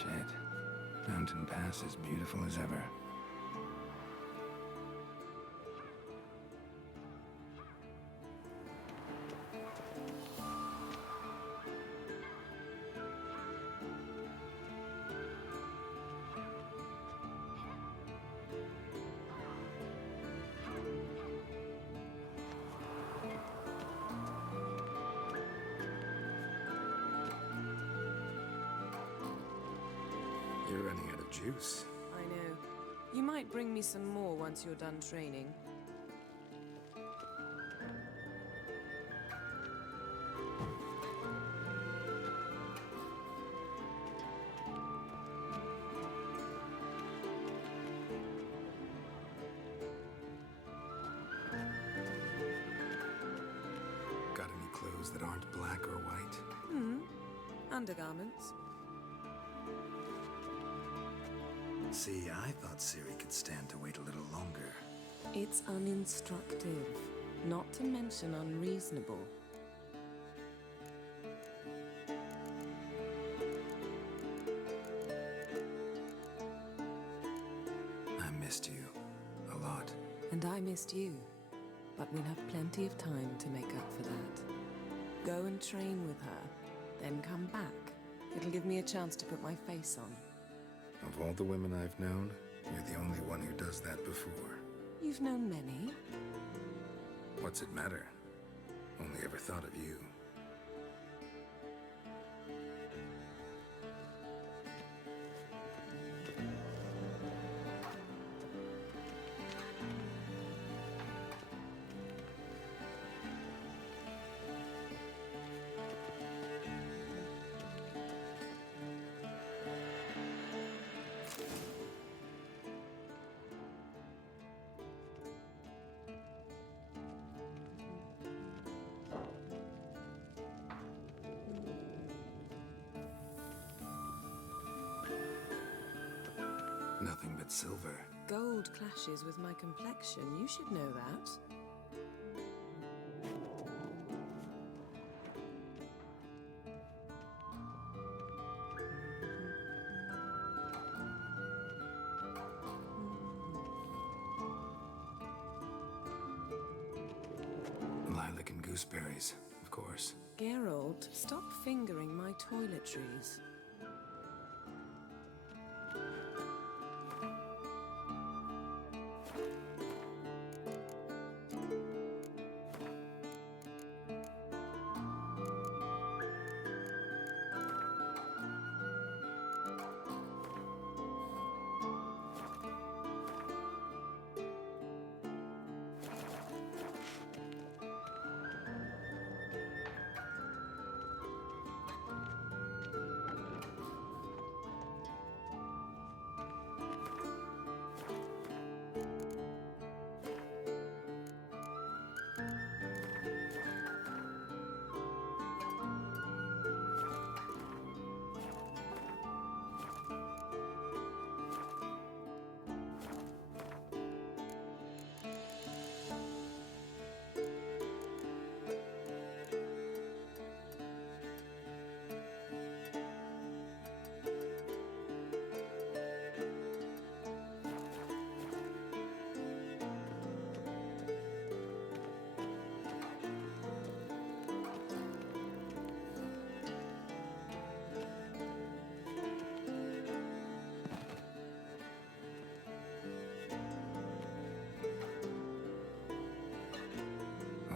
Shit. Mountain Pass as beautiful as ever. You're running out of juice. I know. You might bring me some more once you're done training. Got any clothes that aren't black or white? Undergarments. See, I thought Ciri could stand to wait a little longer. It's uninstructive, not to mention unreasonable. I missed you. A lot. And I missed you. But we'll have plenty of time to make up for that. Go and train with her, then come back. It'll give me a chance to put my face on. Of all the women I've known, you're the only one who does that before. You've known many. What's it matter? Only ever thought of you. Nothing but silver. Gold clashes with my complexion. You should know that. Lilac and gooseberries, of course. Geralt, stop fingering my toiletries.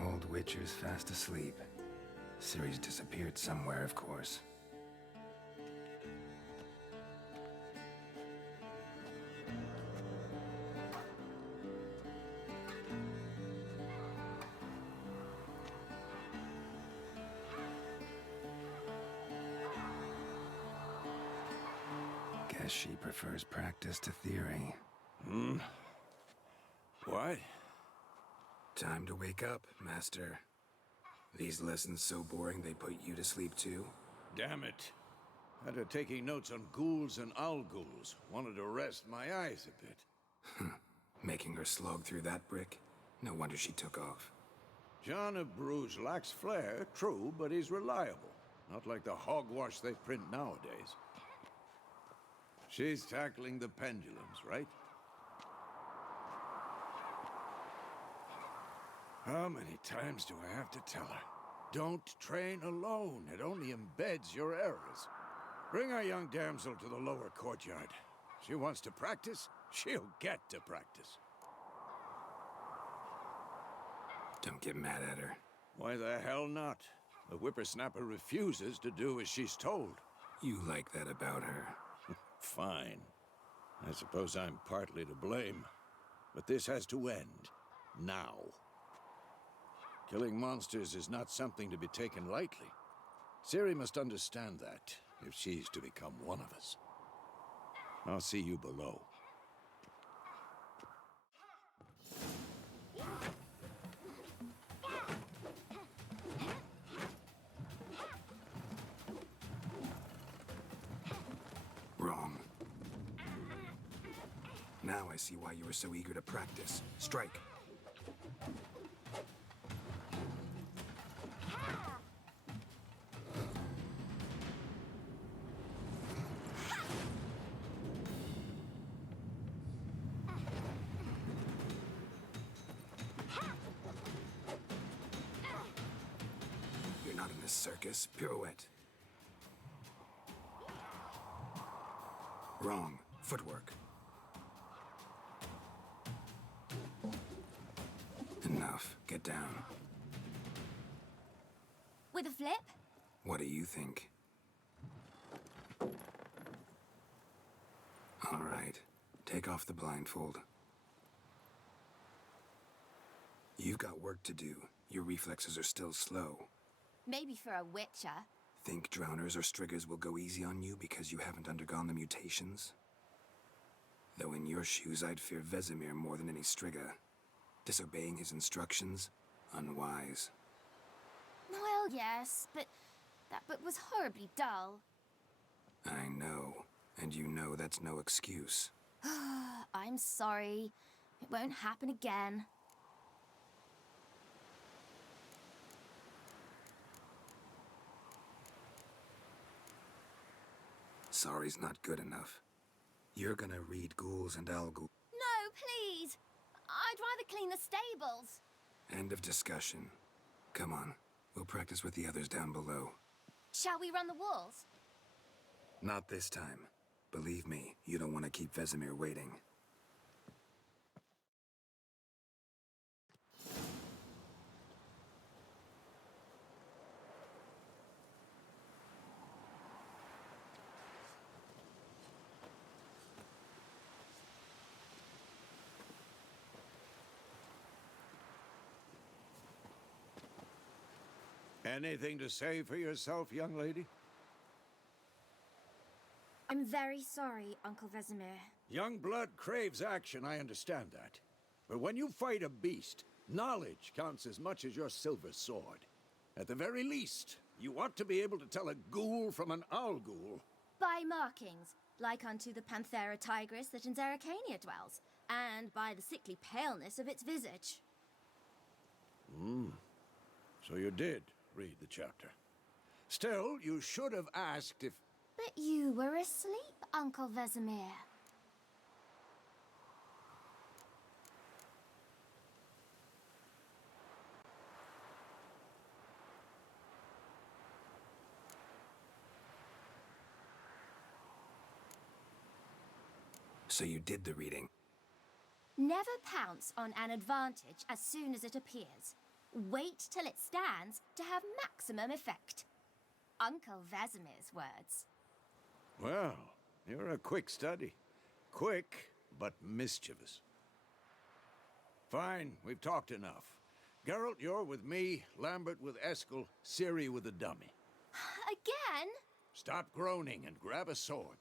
Old Witcher's fast asleep. Ciri's disappeared somewhere, of course. Guess she prefers practice to theory. Why? Time to wake up, Master. These lessons so boring they put you to sleep too? Damn it. After taking notes on ghouls and owl-ghouls, wanted to rest my eyes a bit. Making her slog through that brick? No wonder she took off. John of Bruges lacks flair, true, but he's reliable. Not like the hogwash they print nowadays. She's tackling the pendulums, right? How many times do I have to tell her? Don't train alone. It only embeds your errors. Bring our young damsel to the lower courtyard. She wants to practice, she'll get to practice. Don't get mad at her. Why the hell not? The whippersnapper refuses to do as she's told. You like that about her. Fine. I suppose I'm partly to blame. But this has to end. Now. Killing monsters is not something to be taken lightly. Ciri must understand that, if she's to become one of us. I'll see you below. Wrong. Now I see why you were so eager to practice. Strike. You're not in this circus. Pirouette. Wrong. Footwork. Enough. Get down. With a flip? What do you think? All right. Take off the blindfold. You've got work to do. Your reflexes are still slow. Maybe for a witcher. Think drowners or striggers will go easy on you because you haven't undergone the mutations? Though in your shoes, I'd fear Vesemir more than any strigger. Disobeying his instructions? Unwise. Well, yes, but that book was horribly dull. I know. And you know that's no excuse. I'm sorry. It won't happen again. Sorry's not good enough. You're gonna read Ghouls and Alghouls. No, please! I'd rather clean the stables. End of discussion. Come on. We'll practice with the others down below. Shall we run the walls? Not this time. Believe me, you don't want to keep Vesemir waiting. Anything to say for yourself, young lady? I'm very sorry, Uncle Vesemir. Young blood craves action, I understand that. But when you fight a beast, knowledge counts as much as your silver sword. At the very least, you ought to be able to tell a ghoul from an Alghoul. By markings, like unto the Panthera tigris that in Zerrikania dwells, and by the sickly paleness of its visage. So you did read the chapter. Still, you should have asked if... But you were asleep, Uncle Vesemir. So you did the reading. Never pounce on an advantage as soon as it appears. Wait till it stands to have maximum effect. Uncle Vesemir's words. Well, you're a quick study. Quick, but mischievous. Fine, we've talked enough. Geralt, you're with me, Lambert with Eskel, Ciri with the dummy. Again? Stop groaning and grab a sword.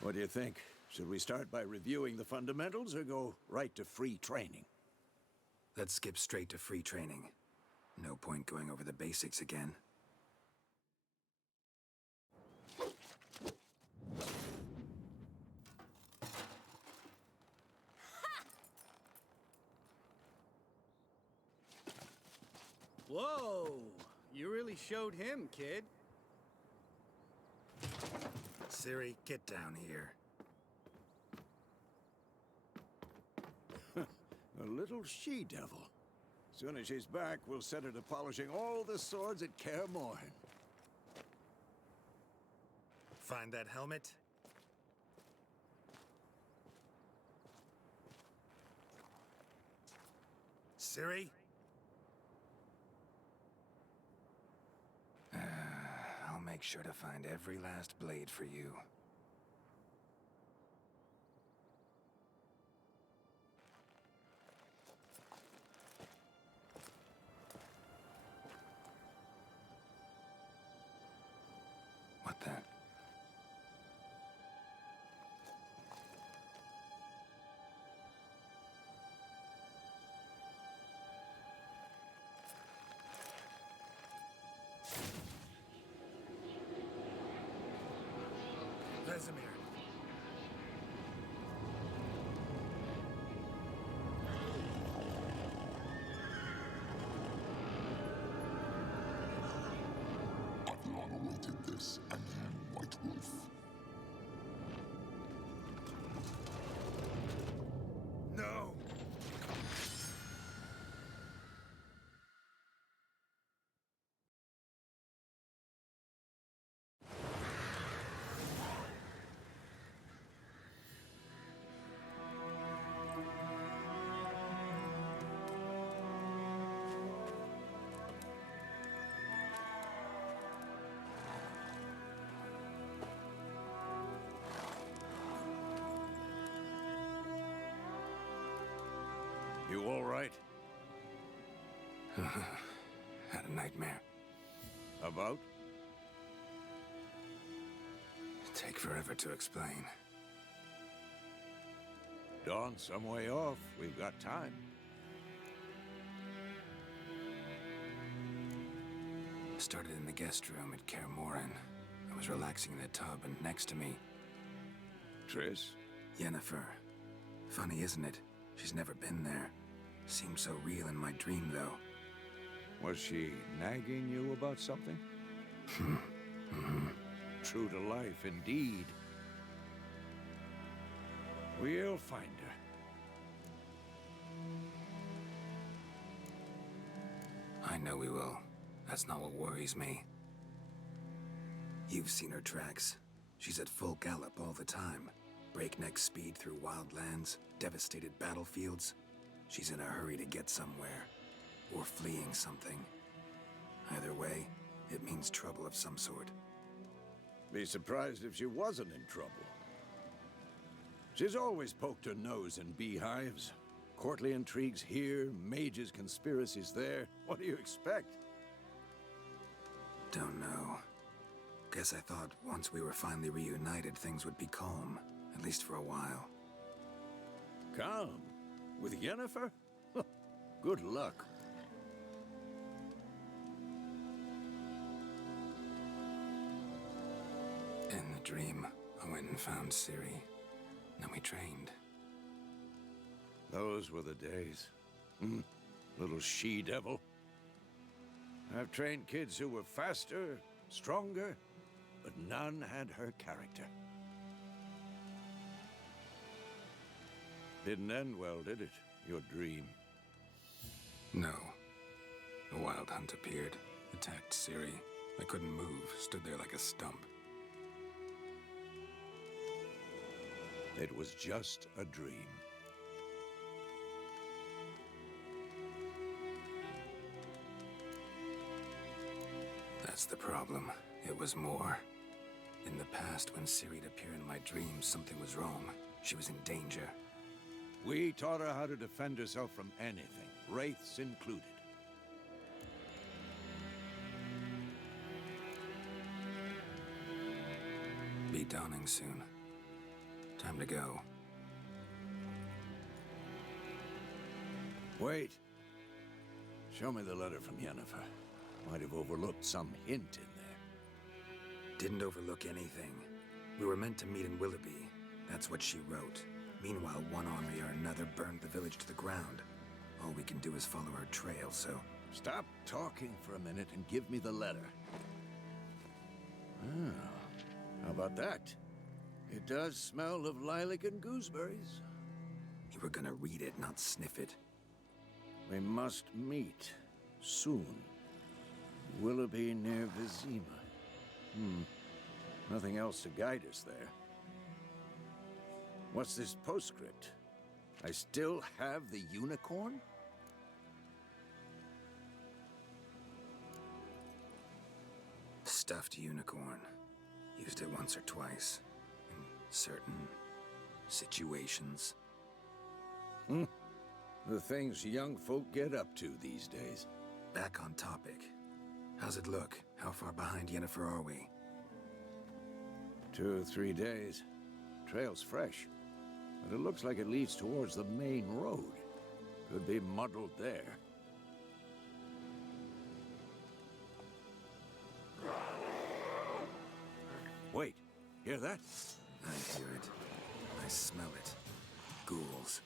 What do you think? Should we start by reviewing the fundamentals or go right to free training? Let's skip straight to free training. No point going over the basics again. Whoa! You really showed him, kid. Ciri, get down here. A little she-devil. Soon as she's back, we'll set her to polishing all the swords at Kaer Morhen. Find that helmet? Ciri? I'll make sure to find every last blade for you. What the? Vesemir. I've long awaited this, and you, White Wolf. No! You all right? Had a nightmare. About? Take forever to explain. Dawn's some way off. We've got time. Started in the guest room at Kaer Morhen. I was relaxing in the tub, and next to me, Triss? Yennefer. Funny, isn't it? She's never been there. Seemed so real in my dream, though. Was she nagging you about something? True to life, indeed. We'll find her. I know we will. That's not what worries me. You've seen her tracks. She's at full gallop all the time. Breakneck speed through wildlands, devastated battlefields. She's in a hurry to get somewhere. Or fleeing something. Either way, it means trouble of some sort. Be surprised if she wasn't in trouble. She's always poked her nose in beehives. Courtly intrigues here, mages' conspiracies there. What do you expect? Don't know. Guess I thought once we were finally reunited, things would be calm. At least for a while. Calm? With Yennefer? Good luck. In the dream, I went and found Ciri. Then we trained. Those were the days. Little she-devil. I've trained kids who were faster, stronger, but none had her character. Didn't end well, did it? Your dream? No. A wild hunt appeared, attacked Ciri. I couldn't move, stood there like a stump. It was just a dream. That's the problem. It was more. In the past, when Ciri'd appear in my dreams, something was wrong. She was in danger. We taught her how to defend herself from anything, wraiths included. Be dawning soon. Time to go. Wait. Show me the letter from Yennefer. Might have overlooked some hint in there. Didn't overlook anything. We were meant to meet in Willoughby. That's what she wrote. Meanwhile, one army or another burned the village to the ground. All we can do is follow her trail, so Stop talking for a minute and give me the letter. Ah, how about that? It does smell of lilac and gooseberries. You were gonna read it, not sniff it. We must meet soon. Willoughby near Vizima. Nothing else to guide us there. What's this postscript? I still have the unicorn? Stuffed unicorn. Used it once or twice. In certain situations. The things young folk get up to these days. Back on topic. How's it look? How far behind Yennefer are we? 2 or 3 days. Trail's fresh, but it looks like it leads towards the main road. Could be muddled there. Wait, hear that? I hear it. I smell it. Ghouls.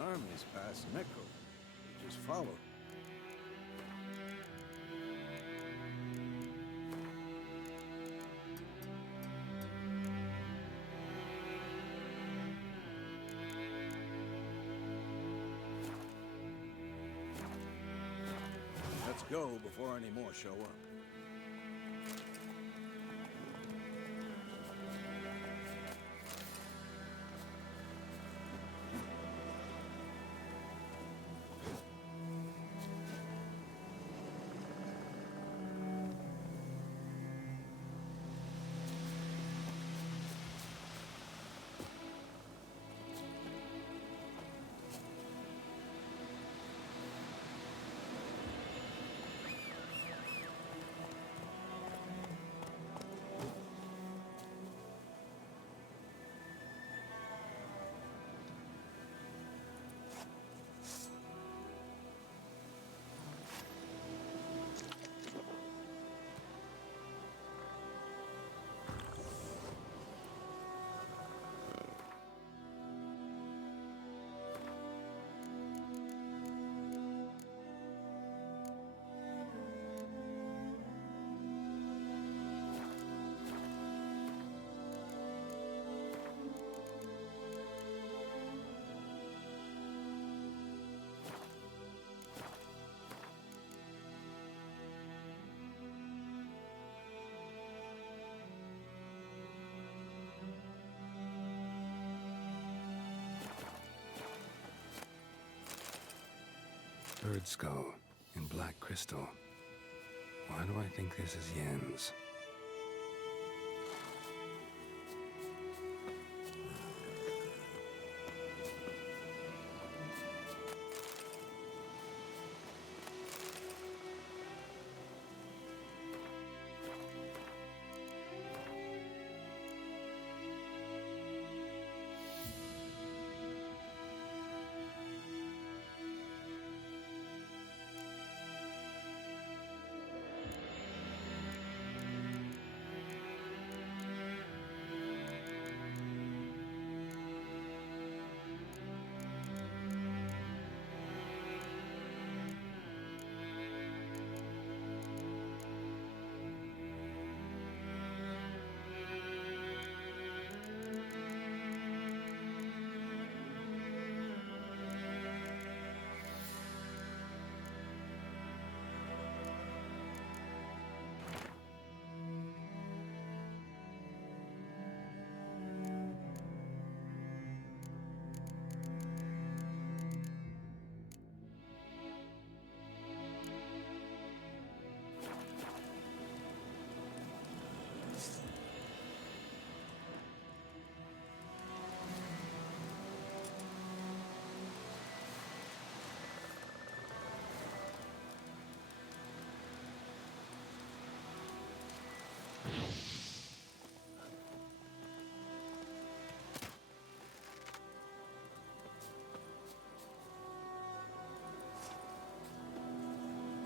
Armies past Necro. We just follow. Let's go before any more show up. Bird skull in black crystal. Why do I think this is Yen's?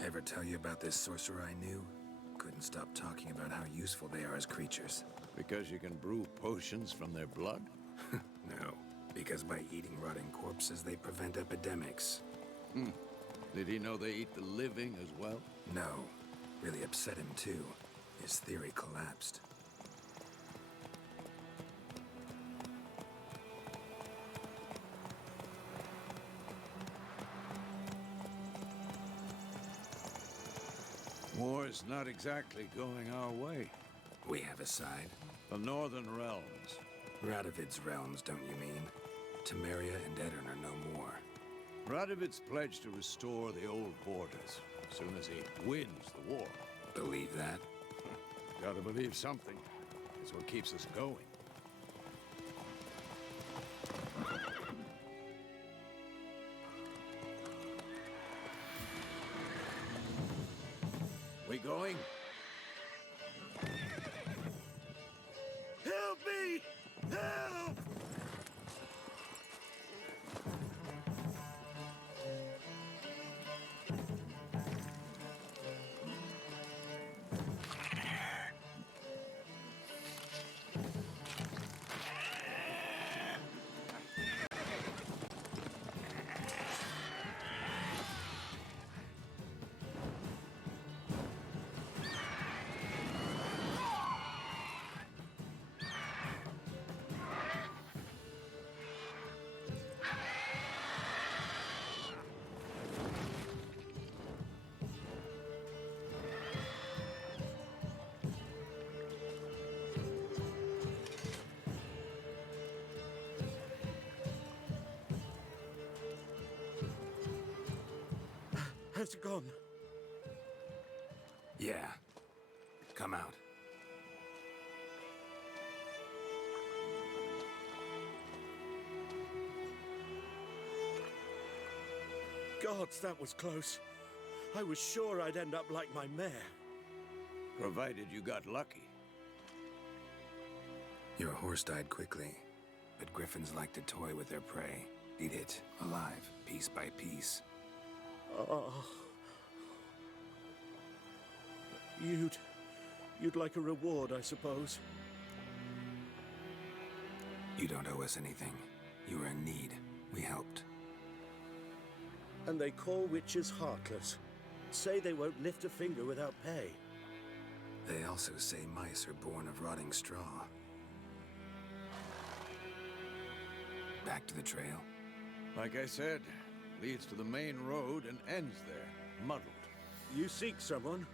Ever tell you about this sorcerer I knew? Couldn't stop talking about how useful they are as creatures. Because you can brew potions from their blood? No, because by eating rotting corpses, they prevent epidemics. Did he know they eat the living as well? No, really upset him too. His theory collapsed. War's not exactly going our way. We have a side. The Northern Realms. Radovid's realms, don't you mean? Temeria and Edirn are no more. Radovid's pledged to restore the old borders as soon as he wins the war. Believe that? Gotta believe something. It's what keeps us going. We going? Help me! Help! Has it gone? Yeah. Come out. Gods, that was close. I was sure I'd end up like my mare. Provided you got lucky. Your horse died quickly, but griffins like to toy with their prey. Eat it, alive, piece by piece. Oh. You'd like a reward, I suppose. You don't owe us anything. You were in need. We helped. And they call witches heartless. Say they won't lift a finger without pay. They also say mice are born of rotting straw. Back to the trail. Like I said, leads to the main road and ends there, muddled. You seek someone?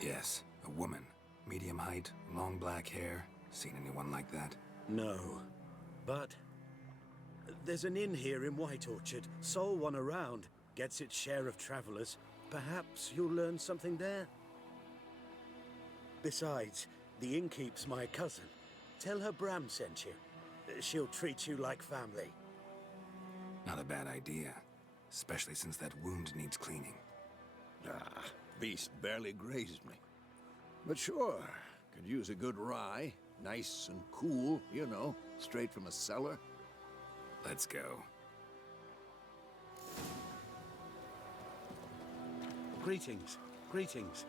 Yes, a woman. Medium height, long black hair. Seen anyone like that? No. But There's an inn here in White Orchard. Sole one around. Gets its share of travelers. Perhaps you'll learn something there? Besides, the innkeep's my cousin. Tell her Bram sent you. She'll treat you like family. Not a bad idea. Especially since that wound needs cleaning. Ah, beast barely grazed me. But sure, could use a good rye. Nice and cool, you know, straight from a cellar. Let's go. Greetings. Greetings.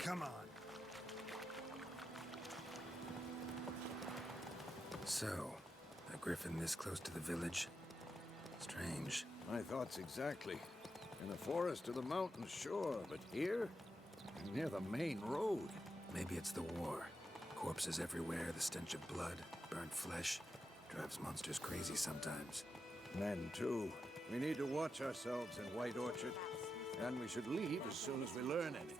Come on. So, a griffin this close to the village? Strange. My thoughts exactly. In the forest or the mountains, sure, but here? Near the main road. Maybe it's the war. Corpses everywhere, the stench of blood, burnt flesh. Drives monsters crazy sometimes. Men, too. We need to watch ourselves in White Orchard. And we should leave as soon as we learn anything.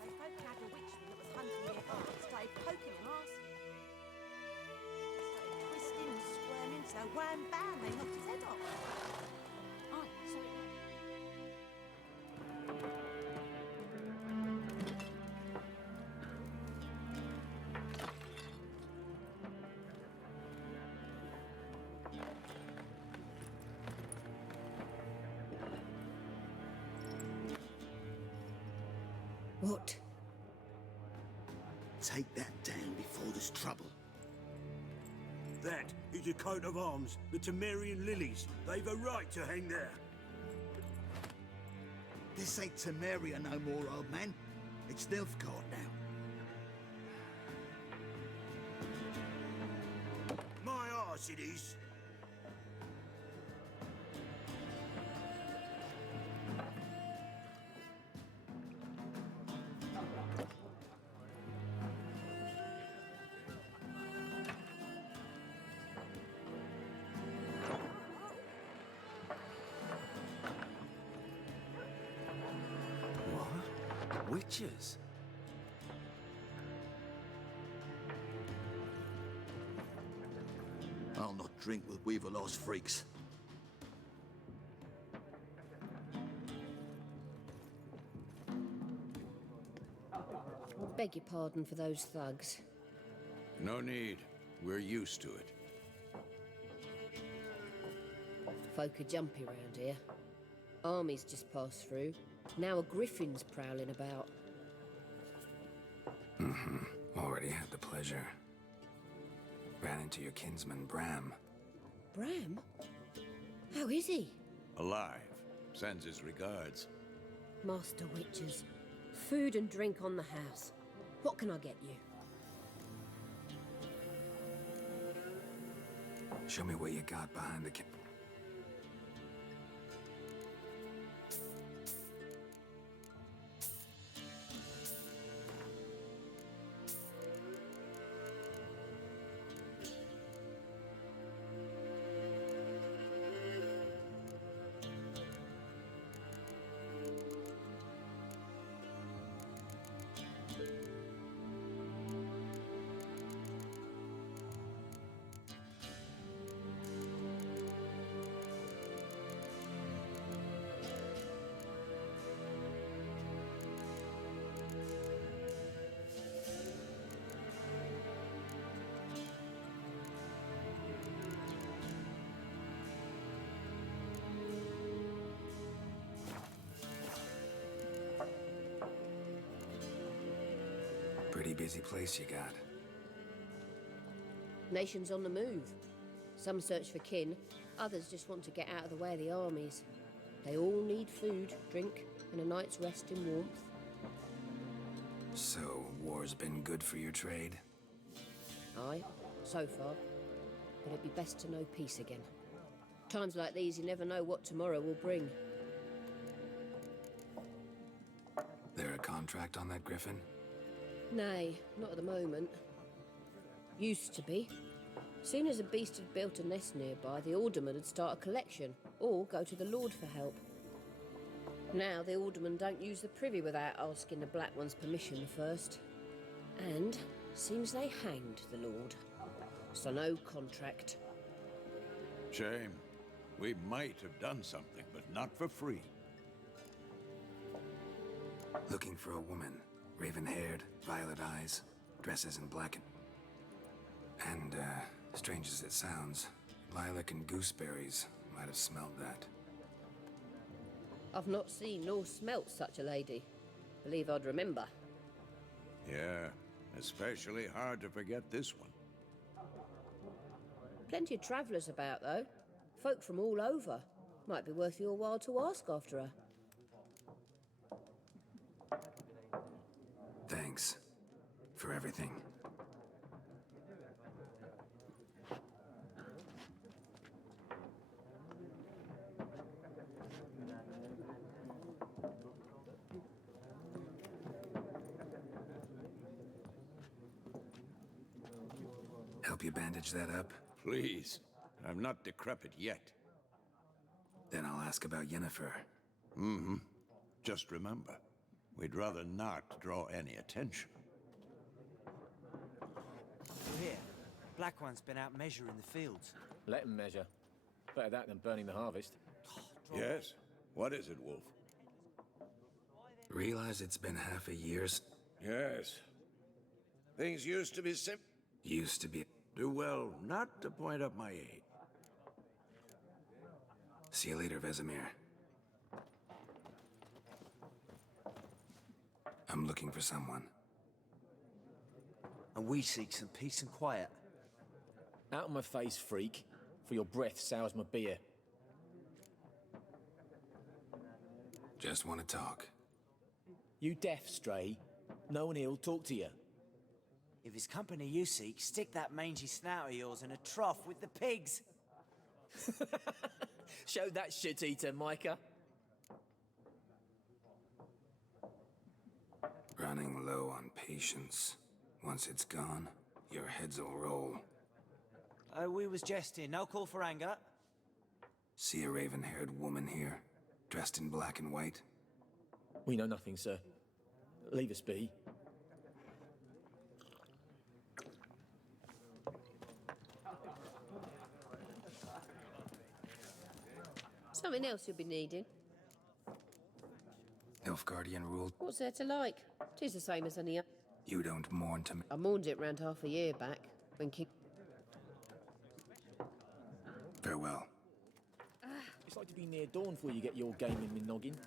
So wham bam, they knocked his head off. Oh, sorry. What? Take that down before there's trouble. That is a coat of arms, the Temerian lilies. They've a right to hang there. This ain't Temeria no more, old man. It's Nilfgaard now. My arse it is. Witches? I'll not drink with Weaverlaw's freaks. Beg your pardon for those thugs. No need. We're used to it. Folk are jumpy round here. Armies just passed through. Now a griffin's prowling about. Already had the pleasure. Ran into your kinsman, Bram. Bram? How is he? Alive. Sends his regards. Master Witches. Food and drink on the house. What can I get you? Show me what you got behind the Pretty busy place you got. Nations on the move. Some search for kin, others just want to get out of the way of the armies. They all need food, drink, and a night's rest in warmth. So, war's been good for your trade? Aye, so far. But it'd be best to know peace again. Times like these, you never know what tomorrow will bring. There a contract on that griffin? Nay, not at the moment. Used to be. Soon as a beast had built a nest nearby, the alderman would start a collection, or go to the Lord for help. Now the aldermen don't use the privy without asking the Black One's permission first. And seems they hanged the Lord. So no contract. Shame. We might have done something, but not for free. Looking for a woman. Raven-haired, violet eyes, dresses in black and, strange as it sounds, lilac and gooseberries might have smelled that. I've not seen nor smelt such a lady. Believe I'd remember. Yeah, especially hard to forget this one. Plenty of travellers about, though. Folk from all over. Might be worth your while to ask after her. Thanks for everything. Help you bandage that up? Please. I'm not decrepit yet. Then I'll ask about Yennefer. Mm-hmm. Just remember, we'd rather not draw any attention. Here, Black One's been out measuring the fields. Let him measure. Better that than burning the harvest. Yes? What is it, Wolf? Realize it's been half a year Yes. Things used to be Used to be. Do well not to point up my age. See you later, Vesemir. I'm looking for someone. And we seek some peace and quiet. Out of my face, freak. For your breath sours my beer. Just want to talk. You deaf, Stray? No one here'll talk to you. If it's company you seek, stick that mangy snout of yours in a trough with the pigs. Show that shit-eater, Micah. Running low on patience. Once it's gone, your heads will roll. Oh, we was jesting. No call for anger. See a raven-haired woman here, dressed in black and white? We know nothing, sir. Leave us be. Something else you'll be needing. Nilfgaardian rule. What's there to like? 'Tis the same as any other. You don't mourn to me. I mourned it round half a year back, when King... Farewell. It's like to be near dawn before you get your game in my noggin.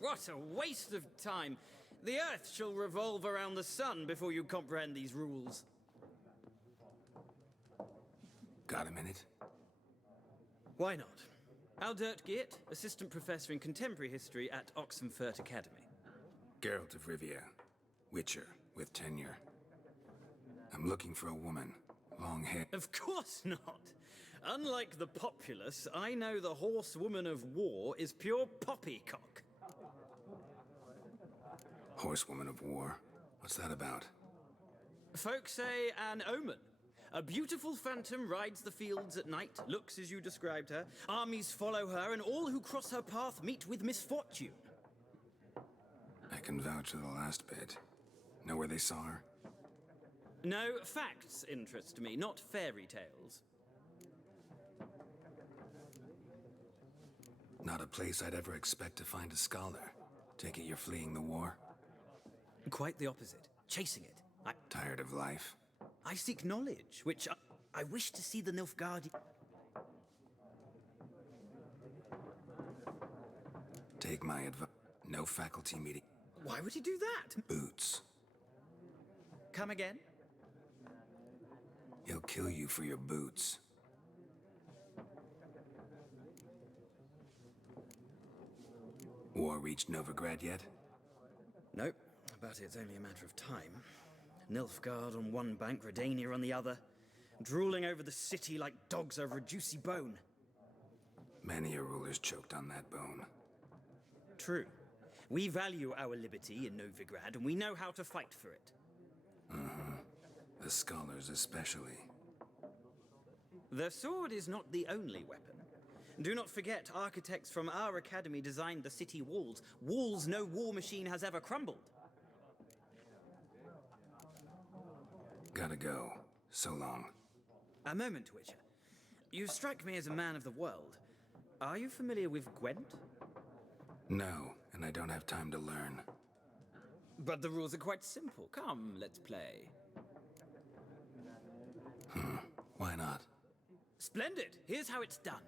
What a waste of time! The Earth shall revolve around the sun before you comprehend these rules. Got a minute? Why not? Aldert Geert, Assistant Professor in Contemporary History at Oxenfurt Academy. Geralt of Rivia. Witcher, with tenure. I'm looking for a woman. Long hair. Of course not! Unlike the populace, I know the horsewoman of war is pure poppycock. Horsewoman of war. What's that about? Folk say an omen. A beautiful phantom rides the fields at night, looks as you described her. Armies follow her, and all who cross her path meet with misfortune. I can vouch for the last bit. Know where they saw her? No, facts interest me, not fairy tales. Not a place I'd ever expect to find a scholar. Take it you're fleeing the war? Quite the opposite. Chasing it. Tired of life? I seek knowledge, which I wish to see the Nilfgaardian... Take my advice. No faculty meeting. Why would he do that? Boots. Come again? He'll kill you for your boots. War reached Novigrad yet? Nope, but it's only a matter of time. Nilfgaard on one bank, Redania on the other, drooling over the city like dogs over a juicy bone. Many a ruler's choked on that bone. True. We value our liberty in Novigrad, and we know how to fight for it. Mm-hmm. The scholars especially. The sword is not the only weapon. Do not forget, architects from our academy designed the city walls. Walls no war machine has ever crumbled. Gotta go. So long. A moment, Witcher. You strike me as a man of the world. Are you familiar with Gwent? No, and I don't have time to learn. But the rules are quite simple. Come, let's play. Why not? Splendid! Here's how it's done.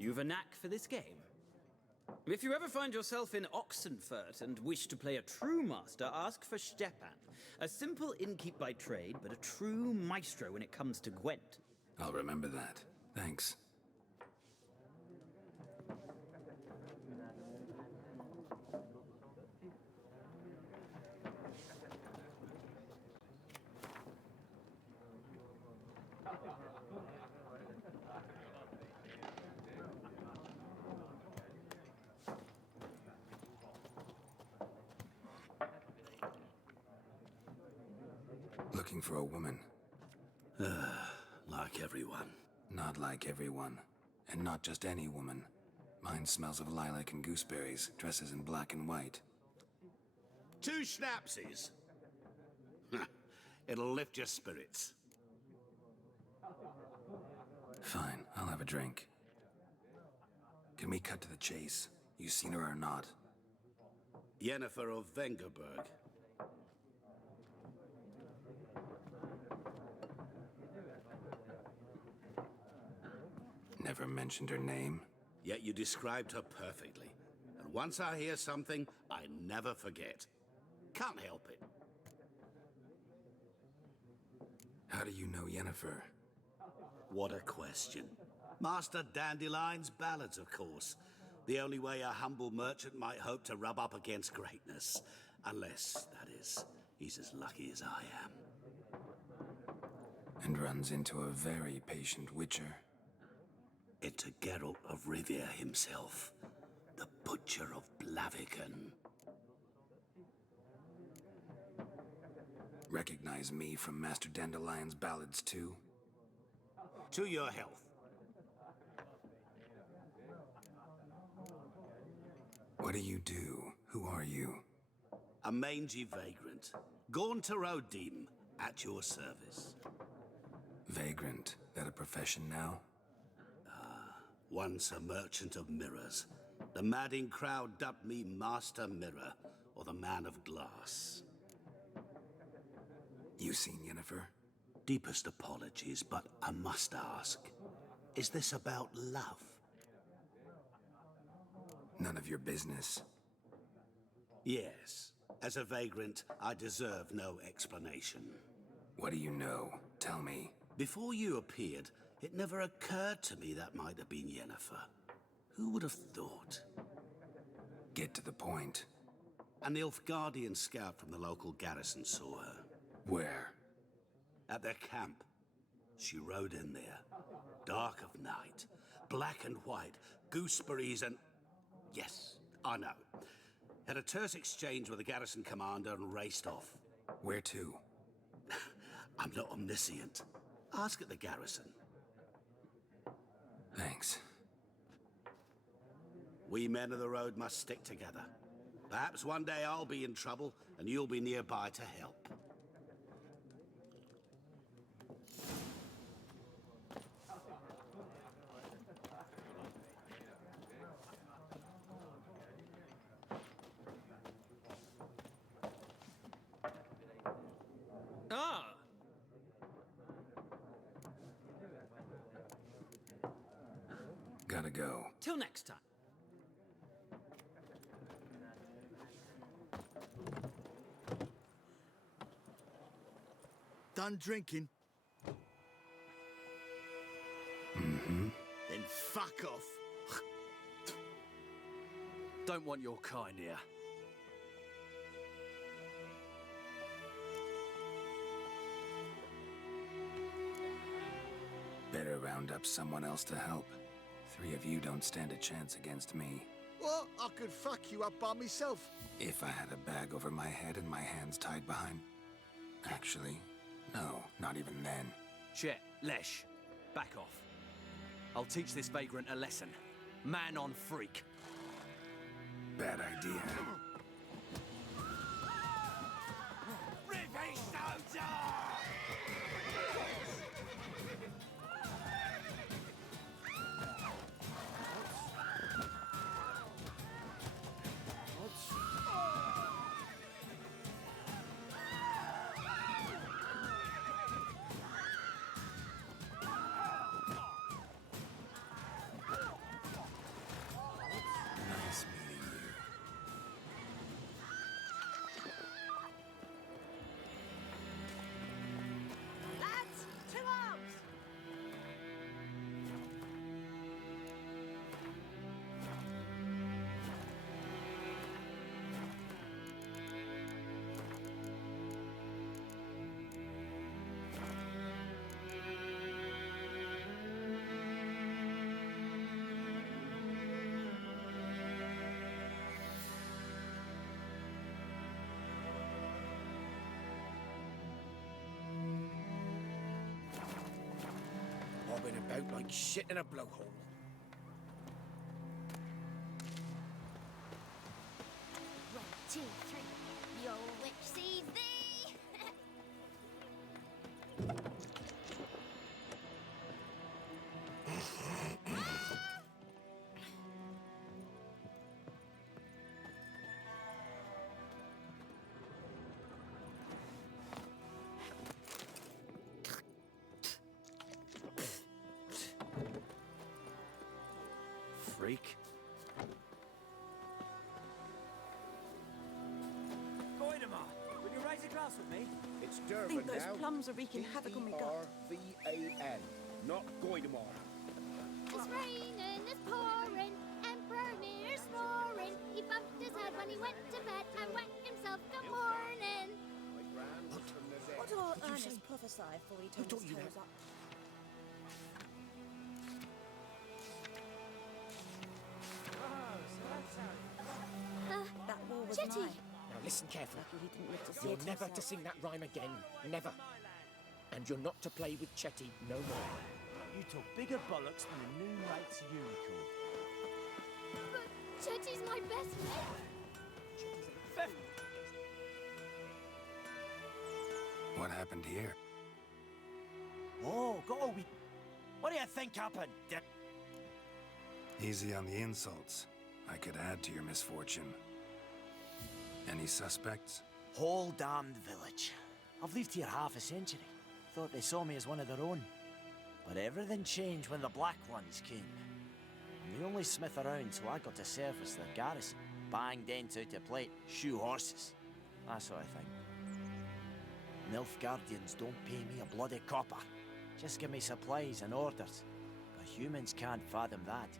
You've a knack for this game. If you ever find yourself in Oxenfurt and wish to play a true master, ask for Stepan. A simple innkeep by trade, but a true maestro when it comes to Gwent. I'll remember that. Thanks. Looking for a woman. Like everyone. Not like everyone. And not just any woman. Mine smells of lilac and gooseberries, dresses in black and white. 2 schnapsies. It'll lift your spirits. Fine, I'll have a drink. Can we cut to the chase? You seen her or not? Yennefer of Vengerberg. Never mentioned her name. Yet you described her perfectly. And once I hear something, I never forget. Can't help it. How do you know Yennefer? What a question. Master Dandelion's ballads, of course. The only way a humble merchant might hope to rub up against greatness. Unless, that is, he's as lucky as I am. And runs into a very patient witcher. It's a Geralt of Rivia himself. The Butcher of Blaviken. Recognize me from Master Dandelion's ballads, too? To your health. What do you do? Who are you? A mangy vagrant. Gaunter Odim, at your service. Vagrant? That a profession now? Once a merchant of mirrors. The madding crowd dubbed me Master Mirror, or the Man of Glass. You seen Yennefer? Deepest apologies, but I must ask. Is this about love? None of your business. Yes. As a vagrant, I deserve no explanation. What do you know? Tell me. Before you appeared, it never occurred to me that might have been Yennefer. Who would have thought? Get to the point. An Nilfgaardian scout from the local garrison saw her. Where? At their camp. She rode in there. Dark of night. Black and white. Gooseberries and... Yes, I know. Had a terse exchange with the garrison commander and raced off. Where to? I'm not omniscient. Ask at the garrison. Thanks. We men of the road must stick together. Perhaps one day I'll be in trouble and you'll be nearby to help. Ah! Gotta go. Till next time. Done drinking? Mm-hmm. Then fuck off. Don't want your kind here. Better round up someone else to help. 3 of you don't stand a chance against me. What? I could fuck you up by myself. If I had a bag over my head and my hands tied behind... Actually, no, not even then. Shit, Lesh, back off. I'll teach this vagrant a lesson. Man on freak. Bad idea. Nice meeting you. Lads, to arms! Bobbing about like shit in a blowhole. 2, 3. Your witch sees thee! Freak. Goidemar, will you raise a glass with me? It's I Durban think those now. plums are wreaking havoc on my gut. Dervan, not Goidemar. It's raining, it's pouring, Emperor Mirror snoring. He bumped his head when he went to bed and wet himself good morning. What will Ernest prophesy before he turns his toes up? That war was Chetty! mine. Now listen carefully. Lucky he didn't live to see You're it never himself. to sing that rhyme again. Never. And you're not to play with Chetty no more. You talk bigger bollocks than a new mate's unicorn. But Chetty's my best mate. What happened here? Whoa, go away. What do you think happened? Easy on the insults. I could add to your misfortune. Any suspects? Whole damned village. I've lived here half a century. Thought they saw me as one of their own. But everything changed when the Black Ones came. I'm the only smith around, so I got to service their garrison. Bang dents out of plate, shoe horses. That sort of thing. Nilfgaardians don't pay me a bloody copper. Just give me supplies and orders. But humans can't fathom that.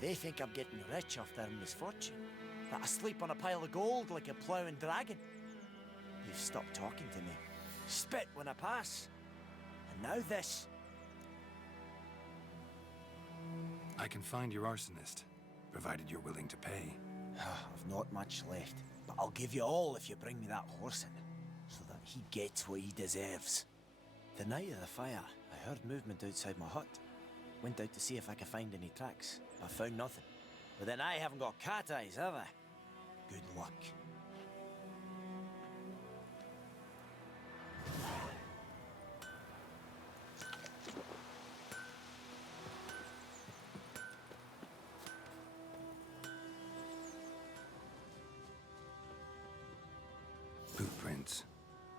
They think I'm getting rich off their misfortune. That I sleep on a pile of gold like a ploughing dragon. They've stopped talking to me. Spit when I pass. And now this. I can find your arsonist, provided you're willing to pay. I've not much left, but I'll give you all if you bring me that horse in, so that he gets what he deserves. The night of the fire, I heard movement outside my hut. Went out to see if I could find any tracks, but found nothing. But then I haven't got cat eyes, have I? Good luck. Footprints.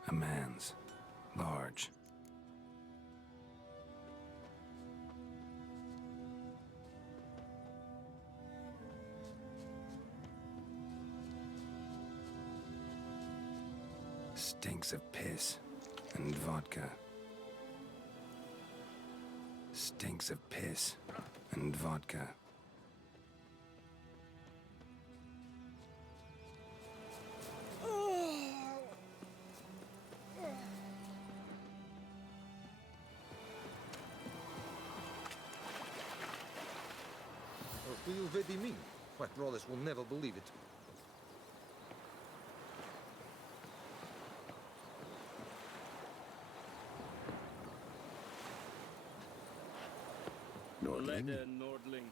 A man's. Large. Stinks of piss and vodka. Stinks of piss and vodka. Do you really mean? My brothers will never believe it. Nordling.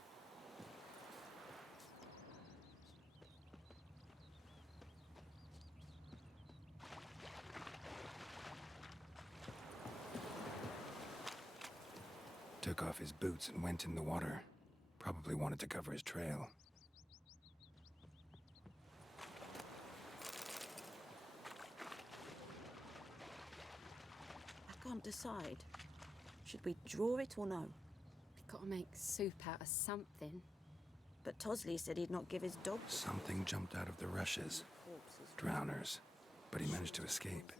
Took off his boots and went in the water. Probably wanted to cover his trail. I can't decide. Should we draw it or no? We've got to make soup out of something. But Tosley said he'd not give his dog. Something jumped out of the rushes. Drowners. But he managed to escape.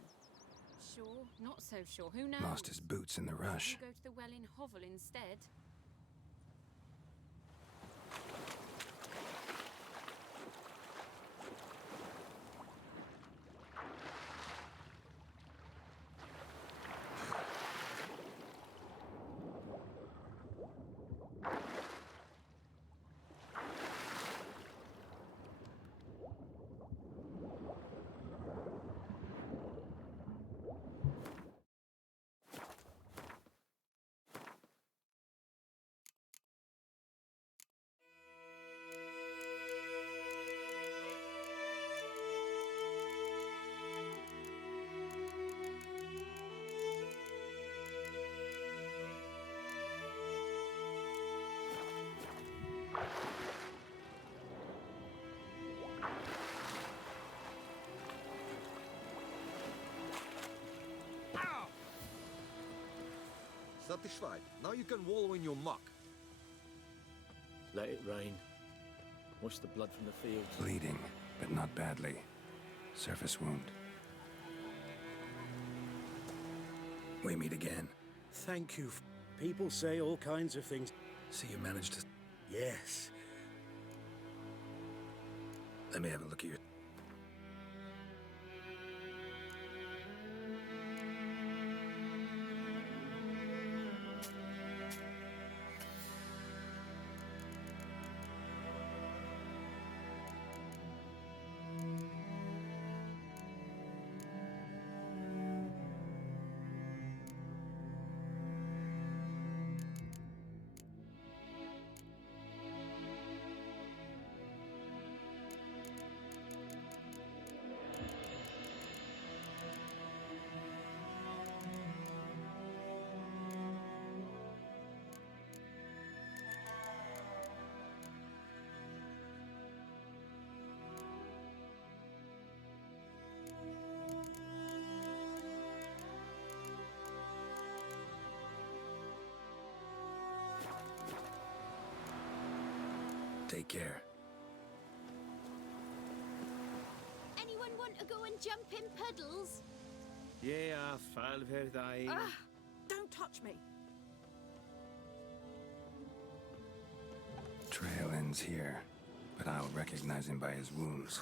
Sure, not so sure. Who knows? Lost his boots in the rush. We'll go to the well in Hovel instead. satisfied. Now you can wallow in your muck. Let it rain. Wash the blood from the fields. Bleeding, but not badly. Surface wound. We meet again. Thank you. People say all kinds of things. So you managed to... Yes. Let me have a look at your... Take care. Anyone want to go and jump in puddles? Yeah, Falverdine. Ah, don't touch me. Trail ends here, but I'll recognize him by his wounds.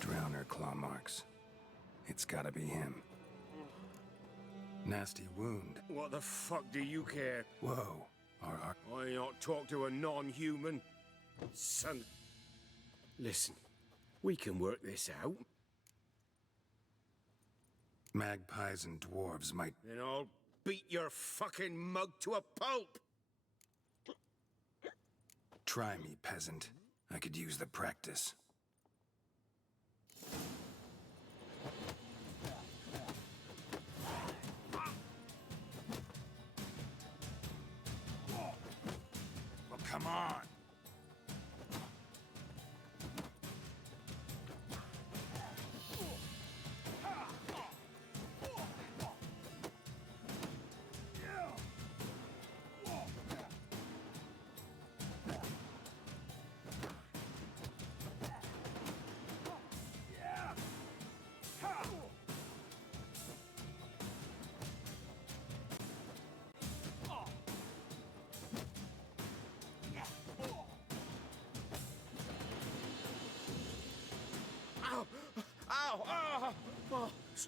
Drowner claw marks. It's gotta be him. Nasty wound. What the fuck do you care? Whoa. I not talk to a non-human. Son. Listen, we can work this out. Magpies and dwarves might... Then I'll beat your fucking mug to a pulp! Try me, peasant. I could use the practice. Well, come on.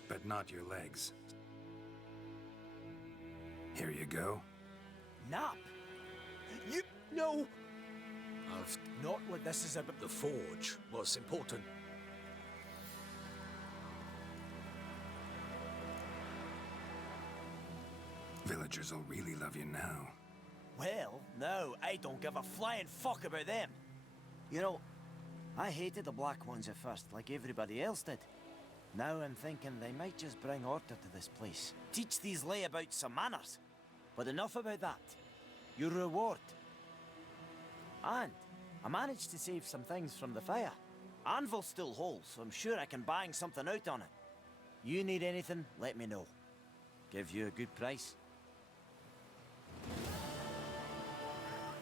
But not your legs. Here you go. Nap? You... No! I've not what this is about. The forge was important. Villagers will really love you now. Well, no, I don't give a flying fuck about them. You know, I hated the Black Ones at first, like everybody else did. Now I'm thinking they might just bring order to this place. Teach these layabouts some manners. But enough about that. Your reward. And I managed to save some things from the fire. Anvil's still whole, so I'm sure I can bang something out on it. You need anything, let me know. Give you a good price.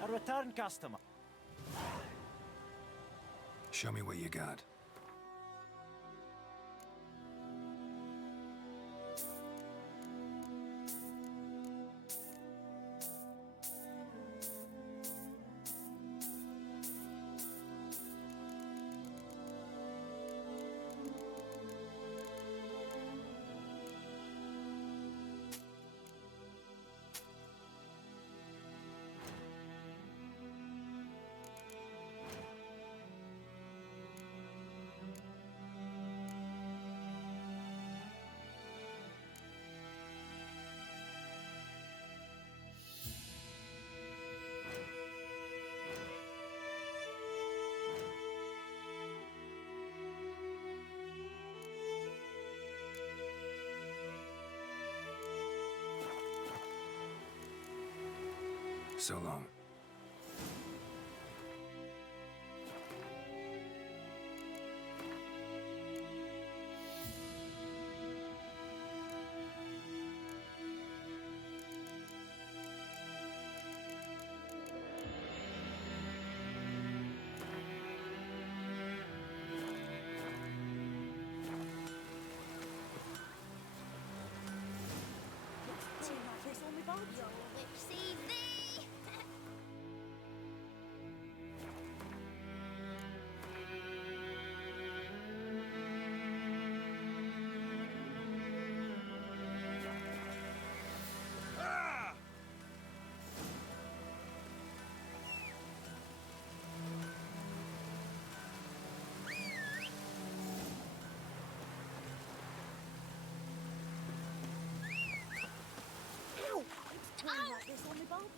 A return customer. Show me what you got. So long. Your witch sees thee! Ow! It's turning like this on the boat.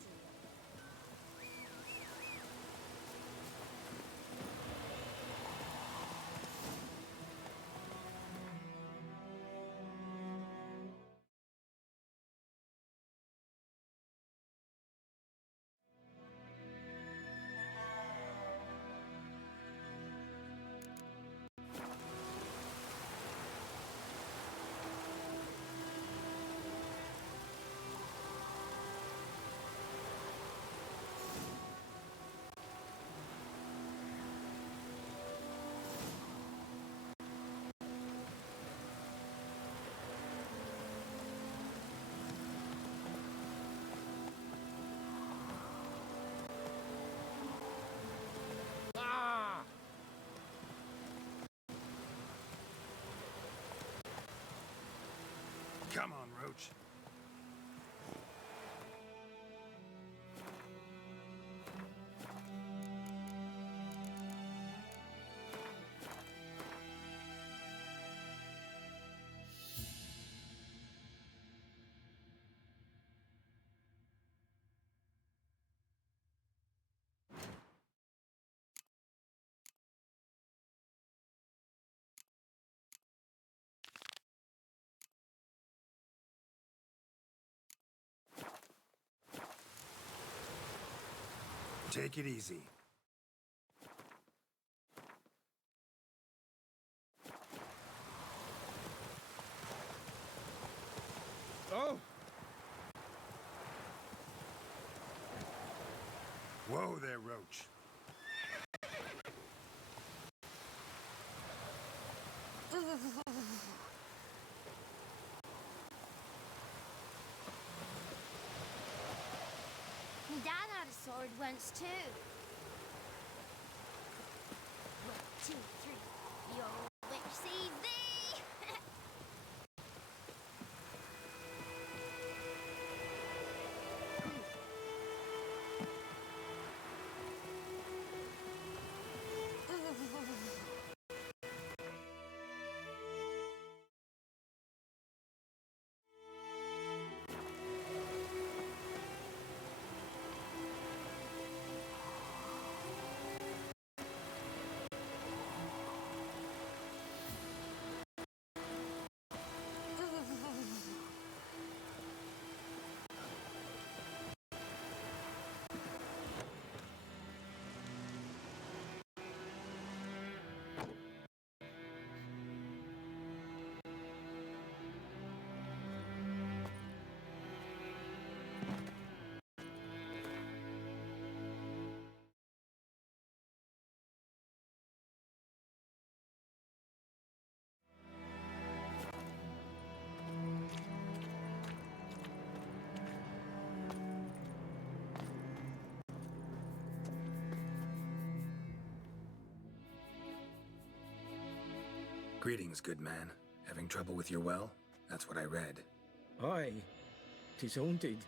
Come on, Roach. Take it easy. Oh! Whoa there, Roach. My dad had a sword once too. 1, 2, 3. Your witch sees thee! Greetings, good man. Having trouble with your well? That's what I read. Aye. 'Tis haunted.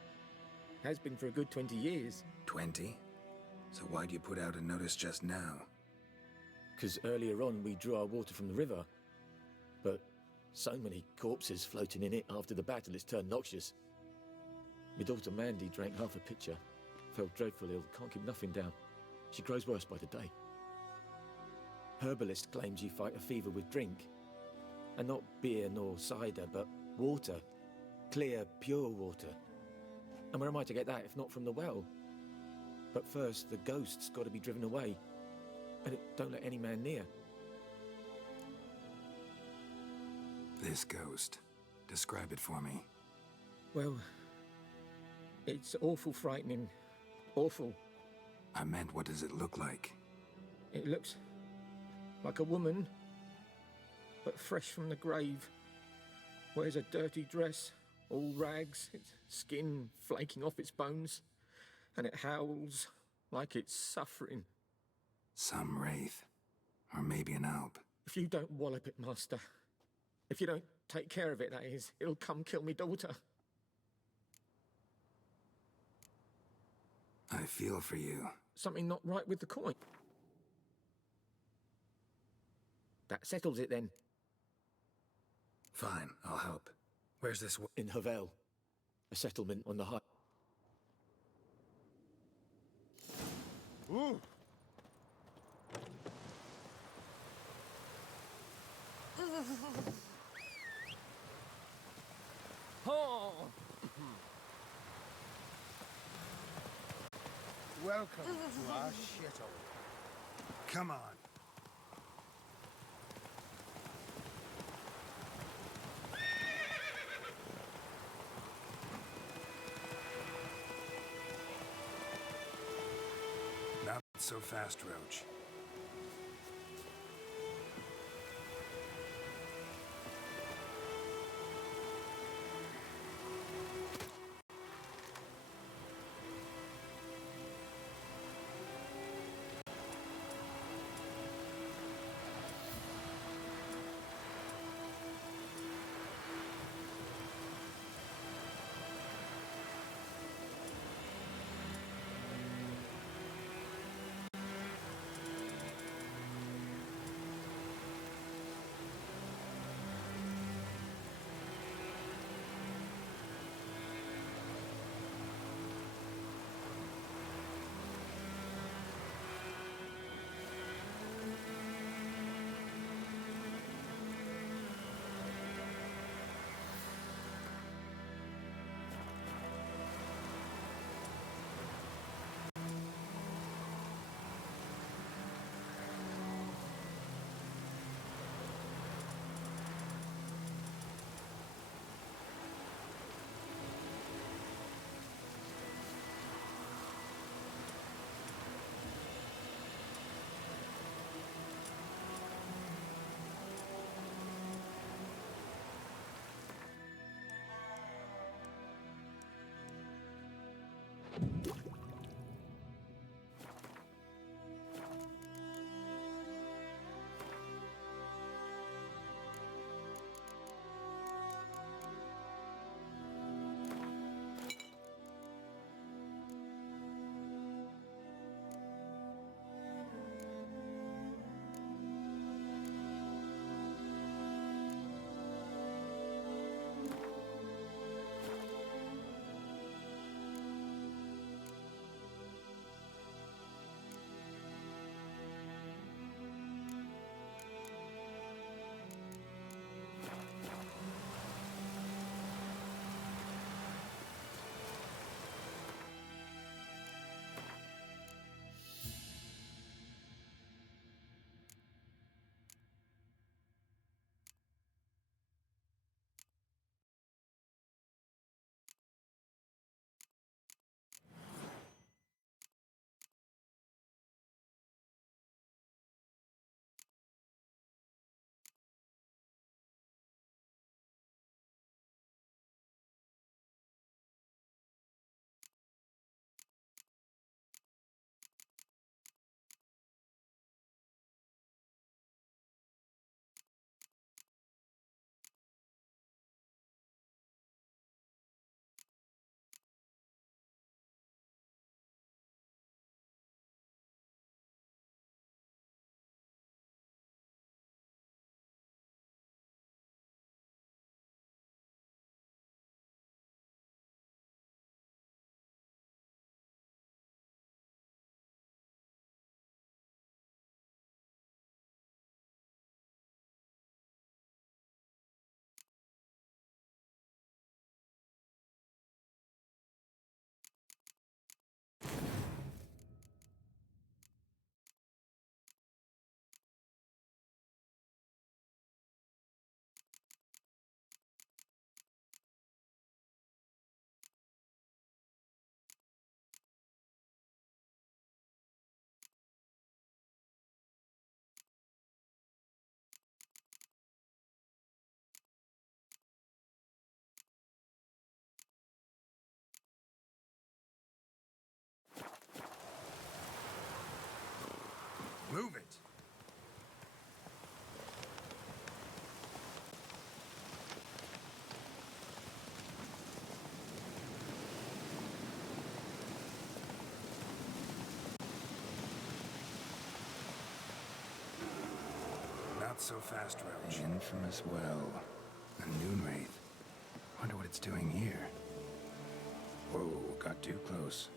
Has been for a good 20 years. 20? So why'd you put out a notice just now? 'Cause earlier on we drew our water from the river. But so many corpses floating in it after the battle it's turned noxious. My daughter Mandy drank half a pitcher. Fell dreadful ill, can't keep nothing down. She grows worse by the day. Herbalist claims you fight a fever with drink. And not beer nor cider, but water. Clear, pure water. And where am I to get that if not from the well? But first, the ghost's got to be driven away. And it don't let any man near. This ghost. Describe it for me. Well, it's awful frightening. Awful. I meant, what does it look like? It looks like a woman, but fresh from the grave. Wears a dirty dress, all rags, its skin flaking off its bones, and it howls like it's suffering. Some wraith. Or maybe an alp. If you don't wallop it, Master, if you don't take care of it, that is, it'll come kill me daughter. I feel for you. Something not right with the coin. That settles it then. Fine, I'll help. Where's this in Havel, a settlement on the high. Ooh! Oh! Welcome to our shithole. Come on. Not so fast, Roach. Move it! Not so fast, Roach. The infamous well. A noon wraith. Wonder what it's doing here. Whoa, got too close.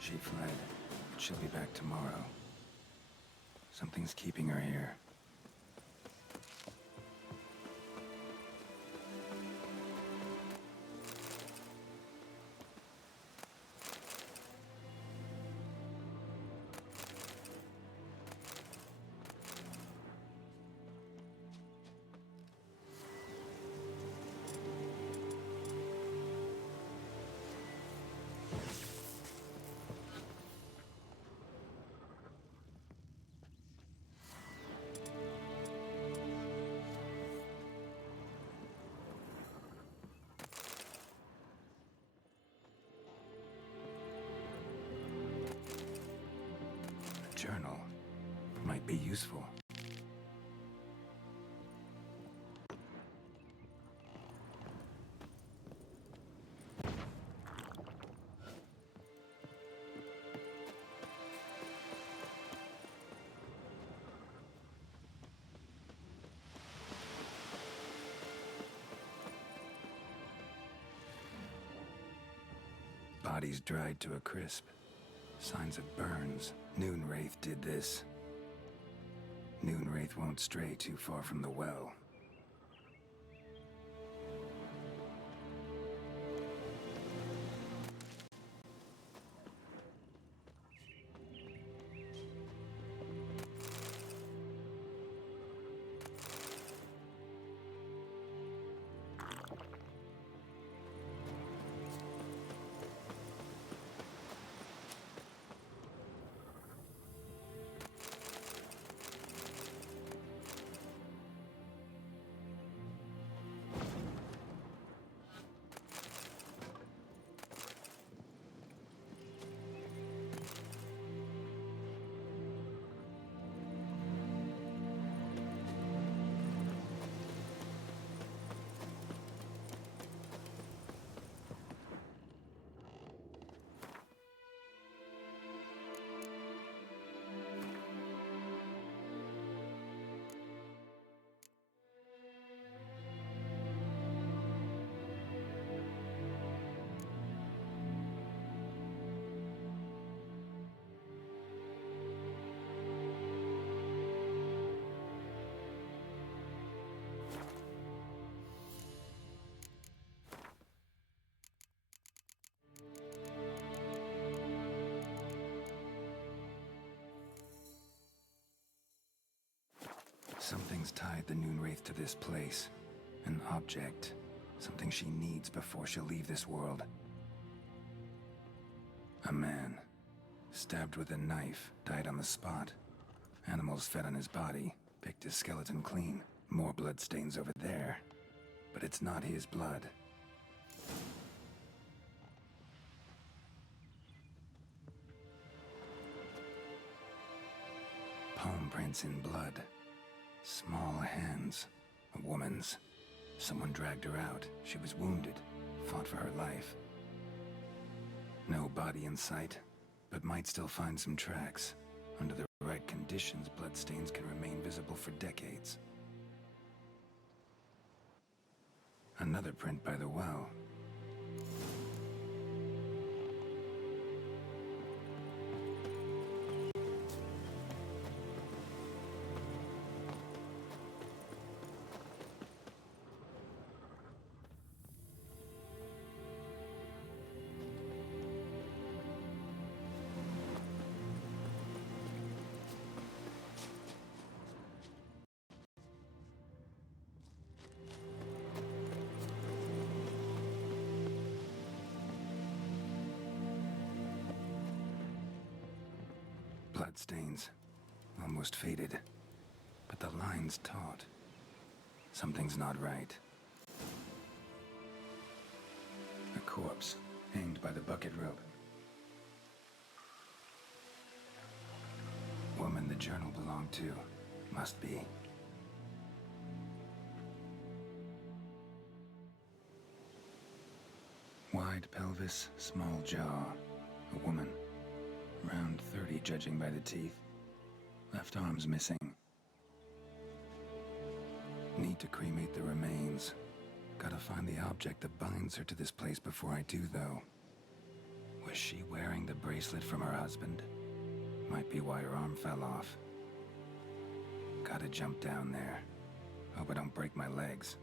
She fled, but she'll be back tomorrow. Something's keeping her here. Journal might be useful. Bodies dried to a crisp. Signs of burns. Noon wraith did this. Noon wraith won't stray too far from the well. Something's tied the Noon Wraith to this place. An object. Something she needs before she'll leave this world. A man. Stabbed with a knife, died on the spot. Animals fed on his body, picked his skeleton clean. More bloodstains over there. But it's not his blood. Palm prints in blood. Small hands. A woman's. Someone dragged her out. She was wounded. Fought for her life. No body in sight, but might still find some tracks. Under the right conditions, bloodstains can remain visible for decades. Another print by the well. Bloodstains. Almost faded. But the line's taut. Something's not right. A corpse, hanged by the bucket rope. Woman the journal belonged to. Must be. Wide pelvis, small jaw. A woman. Around 30, judging by the teeth. Left arm's missing. Need to cremate the remains. Gotta find the object that binds her to this place before I do, though. Was she wearing the bracelet from her husband? Might be why her arm fell off. Gotta jump down there. Hope I don't break my legs.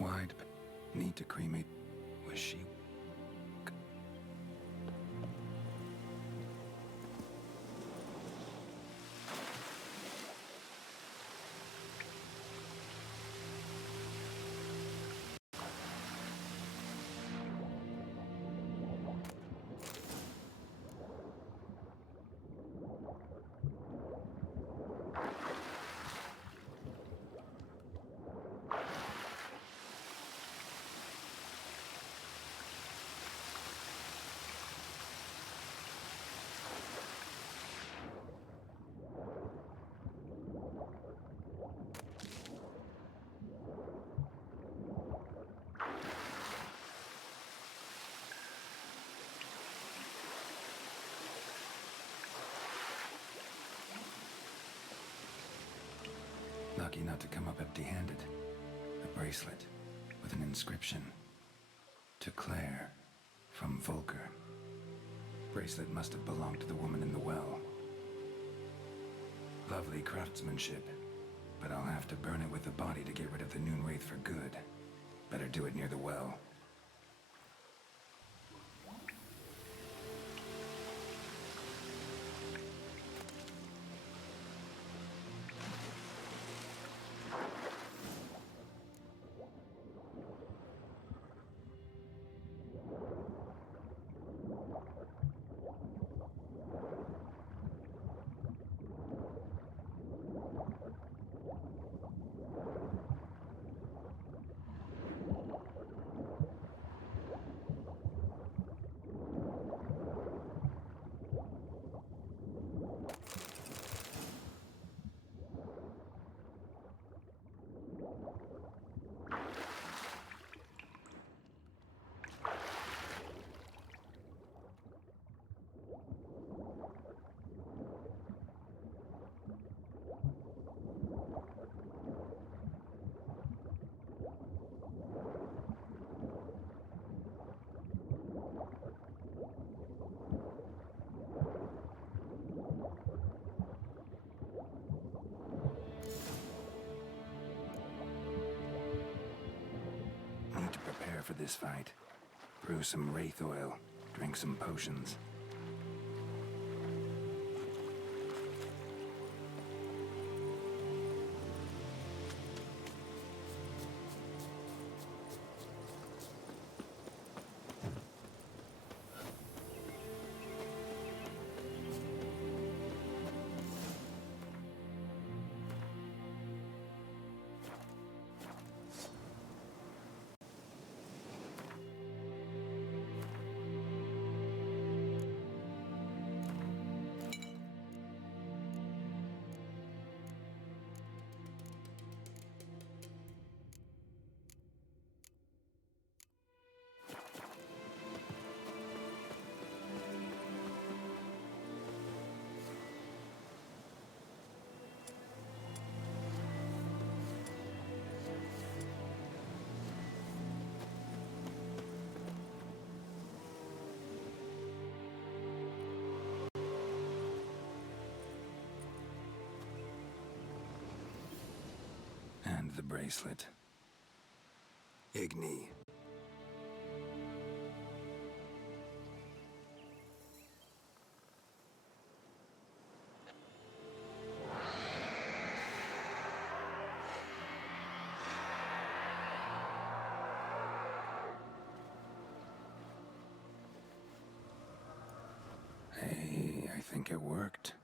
Wide. Need to cremate. Was she? Lucky not to come up empty-handed. A bracelet with an inscription. To Claire, from Volker. Bracelet must have belonged to the woman in the well. Lovely craftsmanship, but I'll have to burn it with the body to get rid of the Noon Wraith for good. Better do it near the well. Need to prepare for this fight. Brew some wraith oil, drink some potions. And the bracelet. Igni. Hey, I think it worked.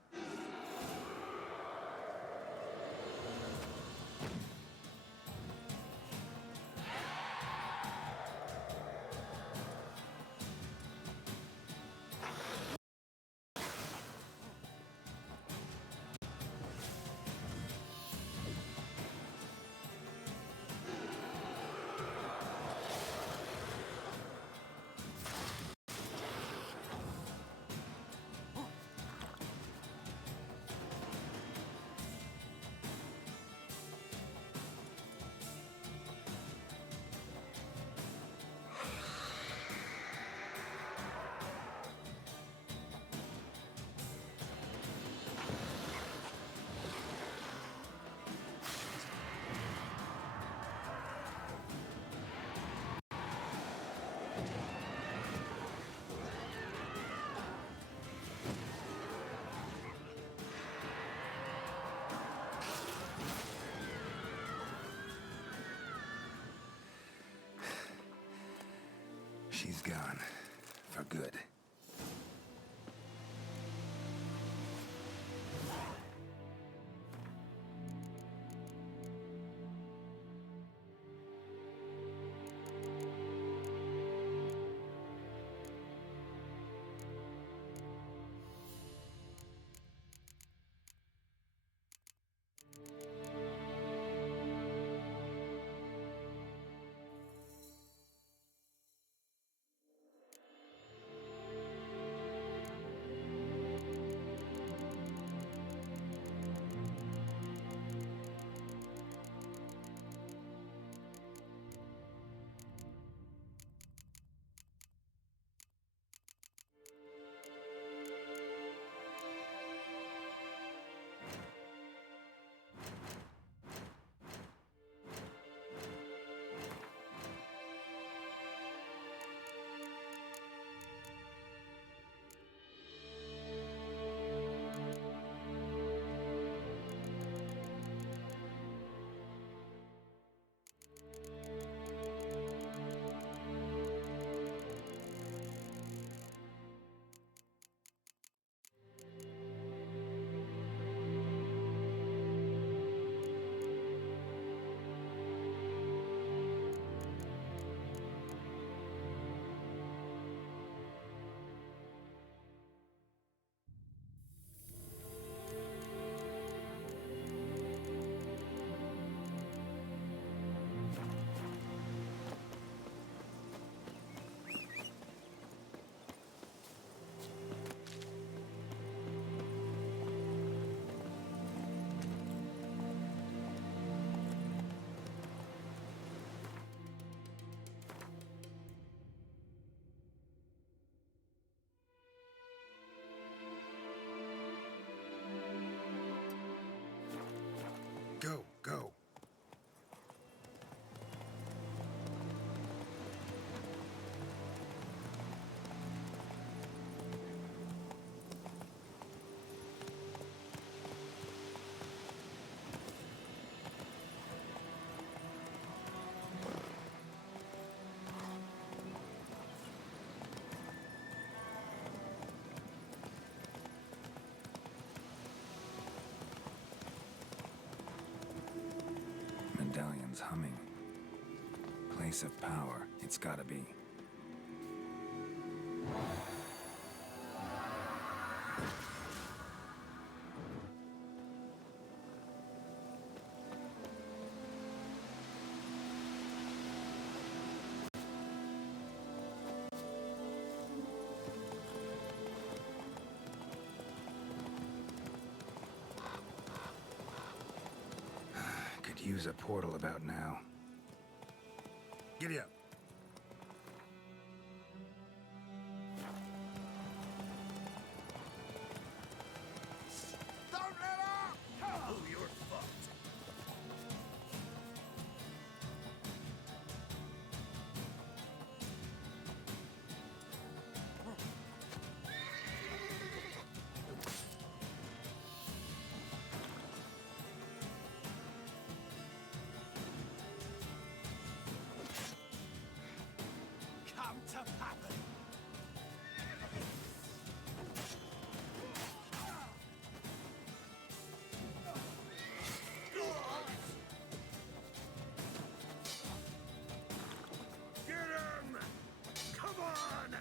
She's gone. For good. Go, go. Medallion's humming. Place of power, it's gotta be. Could use a portal about now. Giddy up. Don't let up! Oh, you're fucked. to happen. Get him! Come on!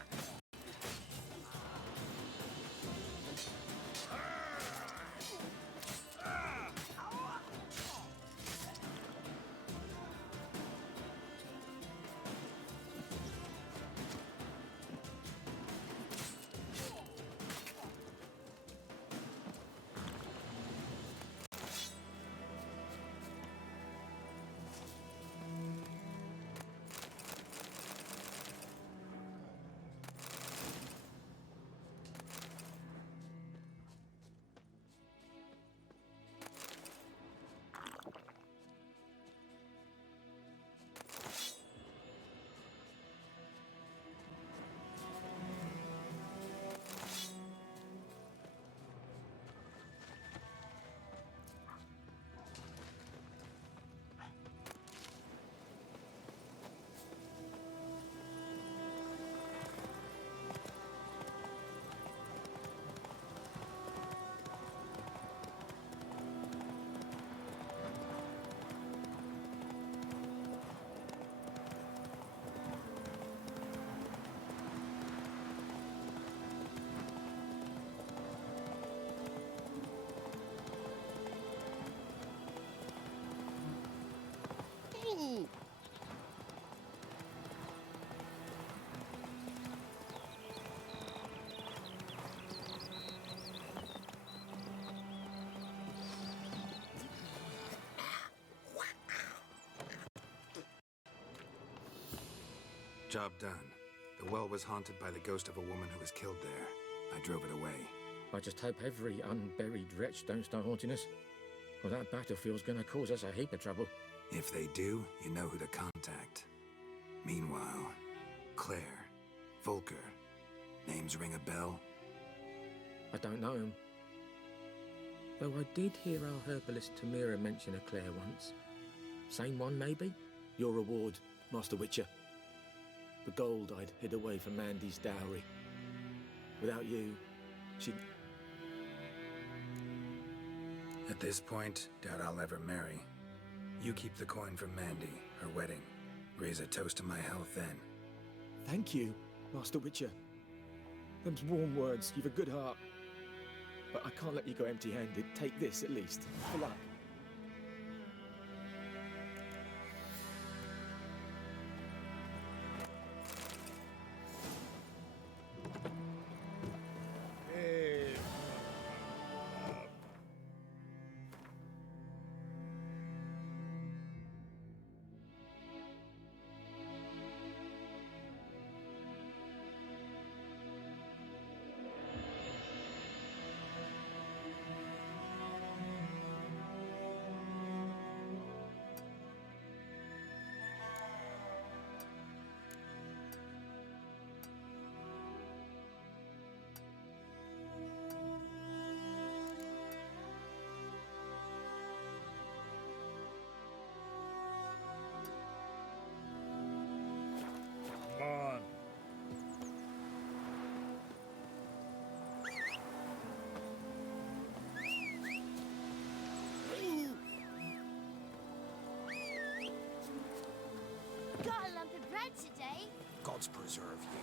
Job done. The well was haunted by the ghost of a woman who was killed there. I drove it away. I just hope every unburied wretch don't start haunting us. Well, that battlefield's gonna cause us a heap of trouble. If they do, you know who to contact. Meanwhile, Claire, Volker, names ring a bell? I don't know him. Though I did hear our herbalist Tamira mention a Claire once. Same one, maybe? Your reward, Master Witcher. The gold I'd hid away from Mandy's dowry. Without you, she'd... At this point, doubt I'll ever marry. You keep the coin from Mandy, her wedding. Raise a toast to my health then. Thank you, Master Witcher. Them's warm words. You've a good heart. But I can't let you go empty-handed. Take this, at least. For luck. Got a lump of bread today. Gods preserve you.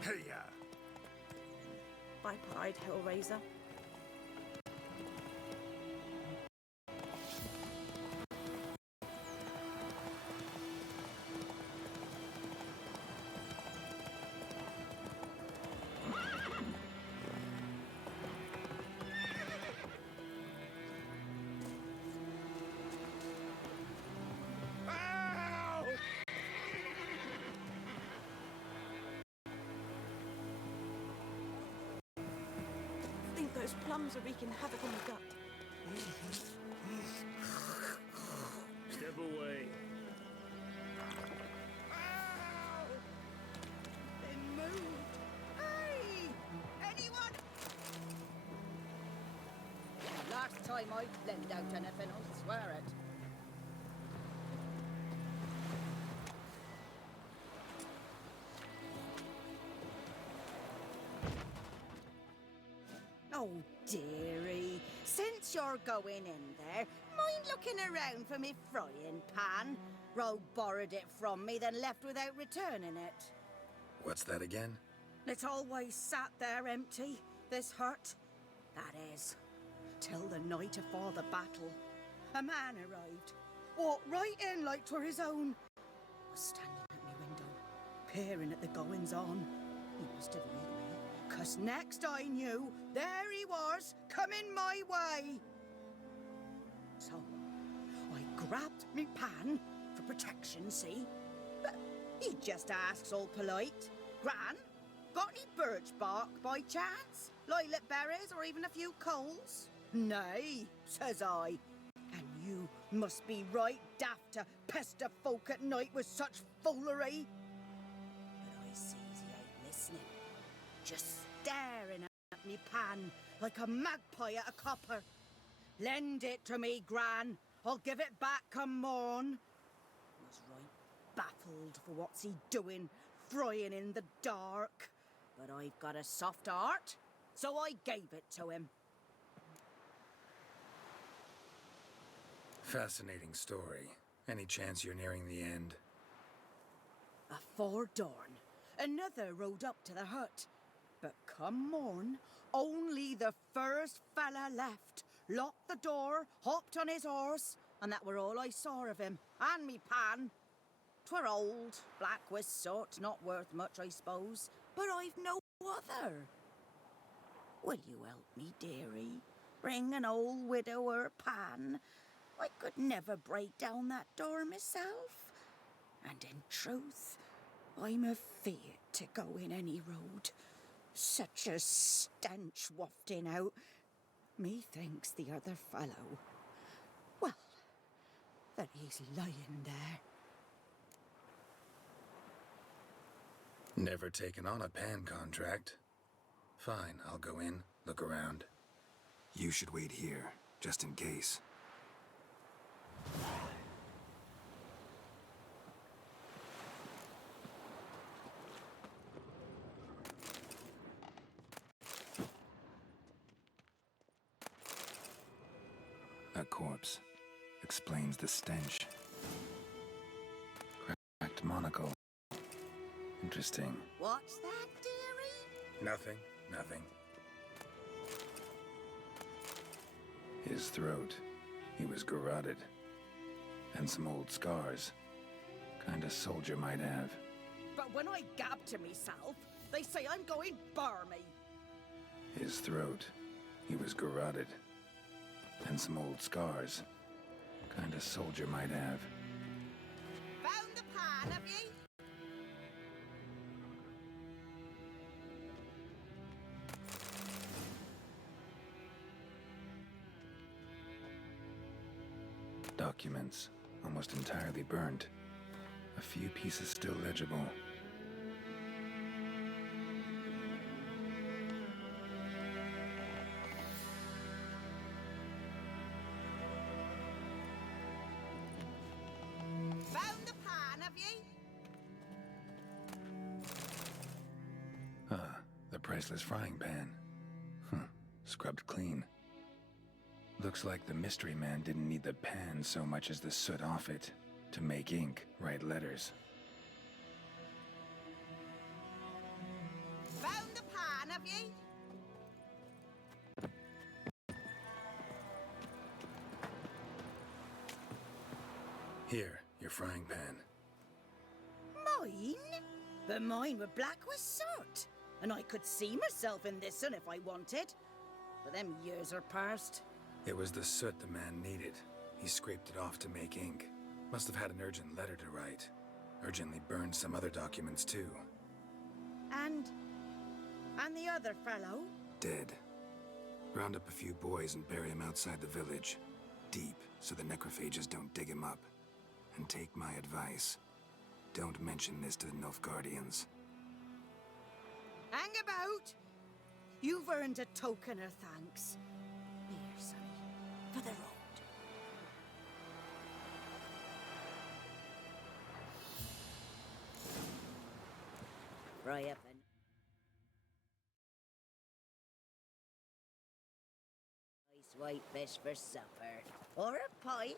Hey-ya! Bye-bye, Hellraiser. Those plums are wreaking havoc on the gut. Step away. Then move. Hey! Anyone? Last time I lend out anything, I swear it. Oh, dearie, since you're going in there, mind looking around for me frying pan? Rogue borrowed it from me, then left without returning it. What's that again? It's always sat there empty, this hut. That is, till the night afore the battle. A man arrived, walked right in like 'twere his own. Was standing at my window, peering at the goings-on. He must have read me, 'cause next I knew, there he was, coming my way. So, I grabbed me pan, for protection, see? But he just asks all polite, Gran, got any birch bark by chance? Lilac berries or even a few coals? Nay, says I. And you must be right daft to pester folk at night with such foolery. But I sees he ain't listening, just staring at me pan like a magpie at a copper. Lend it to me, Gran. I'll give it back come morn. Was right baffled for what's he doing, frying in the dark. But I've got a soft heart, so I gave it to him. Fascinating story. Any chance you're nearing the end? Afore dawn, another rode up to the hut. But come morn, only the first fella left, locked the door, hopped on his horse, and that were all I saw of him, and me pan. 'Twere old, black with soot, not worth much, I suppose, but I've no other. Will you help me, dearie? Bring an old widower pan? I could never break down that door myself. And in truth, I'm afeard to go in any road. Such a stench wafting out. Methinks the other fellow, well, that he's lying there. Never taken on a pan contract. Fine, I'll go in, look around. You should wait here, just in case. A corpse. Explains the stench. Cracked monocle. Interesting. What's that, dearie? Nothing. His throat. He was garroted. And some old scars. Kinda soldier might have. But when I gab to myself, they say I'm going barmy. His throat. He was garroted. And some old scars. Kinda soldier might have. Found the pan, have ye? Documents. Almost entirely burnt. A few pieces still legible. Found the pan, have ye? Ah, the priceless frying pan. Scrubbed clean. Looks like the mystery man didn't need the pan so much as the soot off it to make ink, write letters. Found the pan, have ye? Here, your frying pan. Mine? But mine were black with soot. And I could see myself in this one if I wanted. But them years are past. It was the soot the man needed. He scraped it off to make ink. Must have had an urgent letter to write. Urgently burned some other documents too. And the other fellow? Dead. Round up a few boys and bury him outside the village. Deep, so the necrophages don't dig him up. And take my advice. Don't mention this to the Nilfgaardians. Hang about! You've earned a token of thanks. Here, sonny, for the road. Fry up a nice white fish for supper. Or a pike.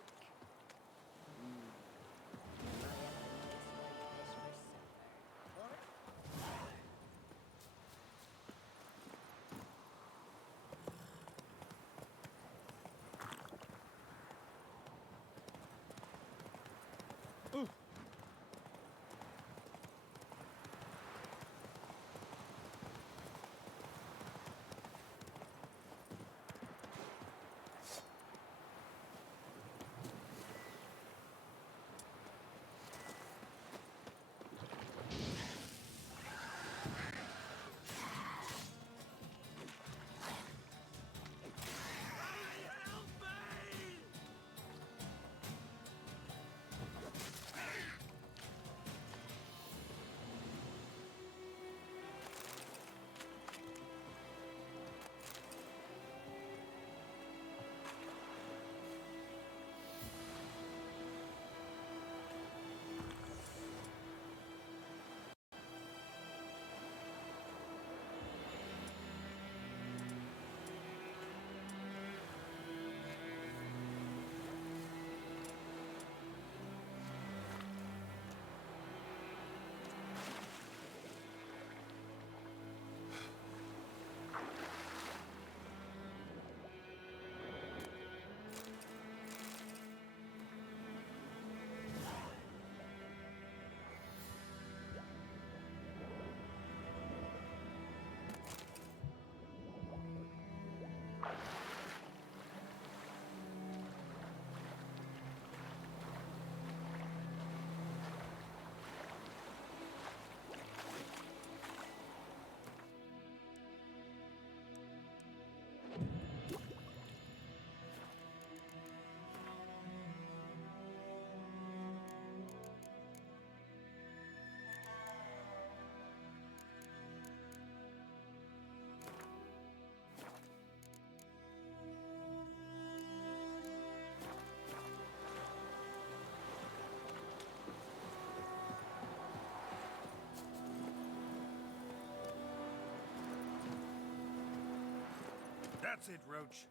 That's it, Roach.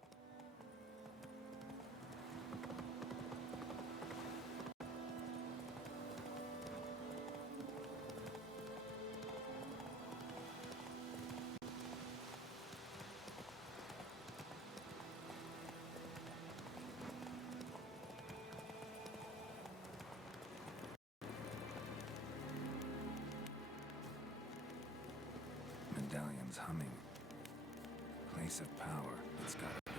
Medallion's humming. Place of power. It's gotta be.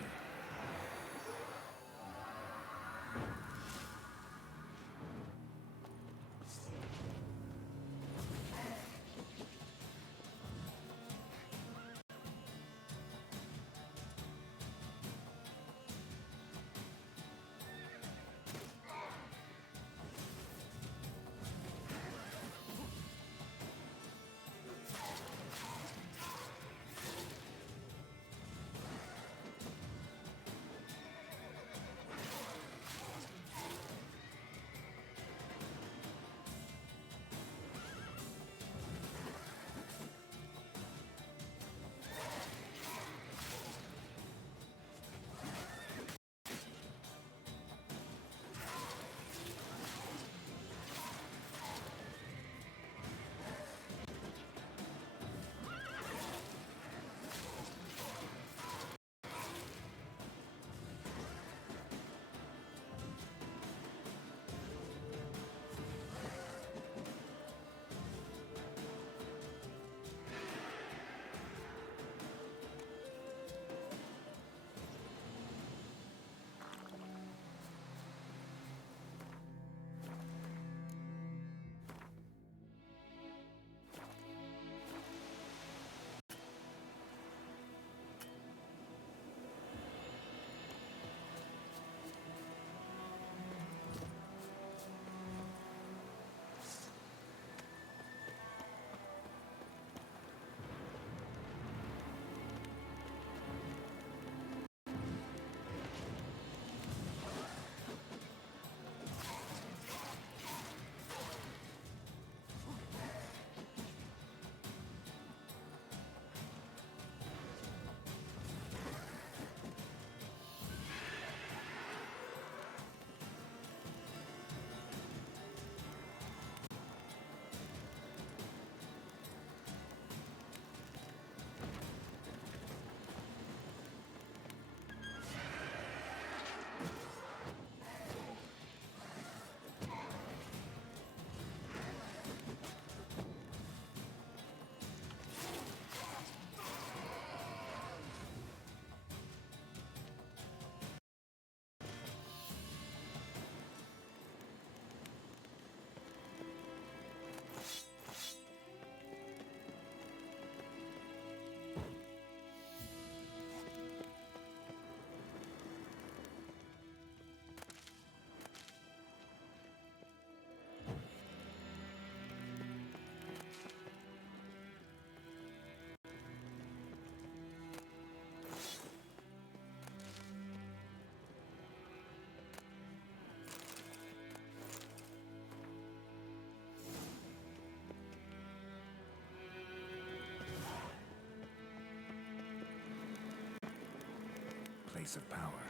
place of power.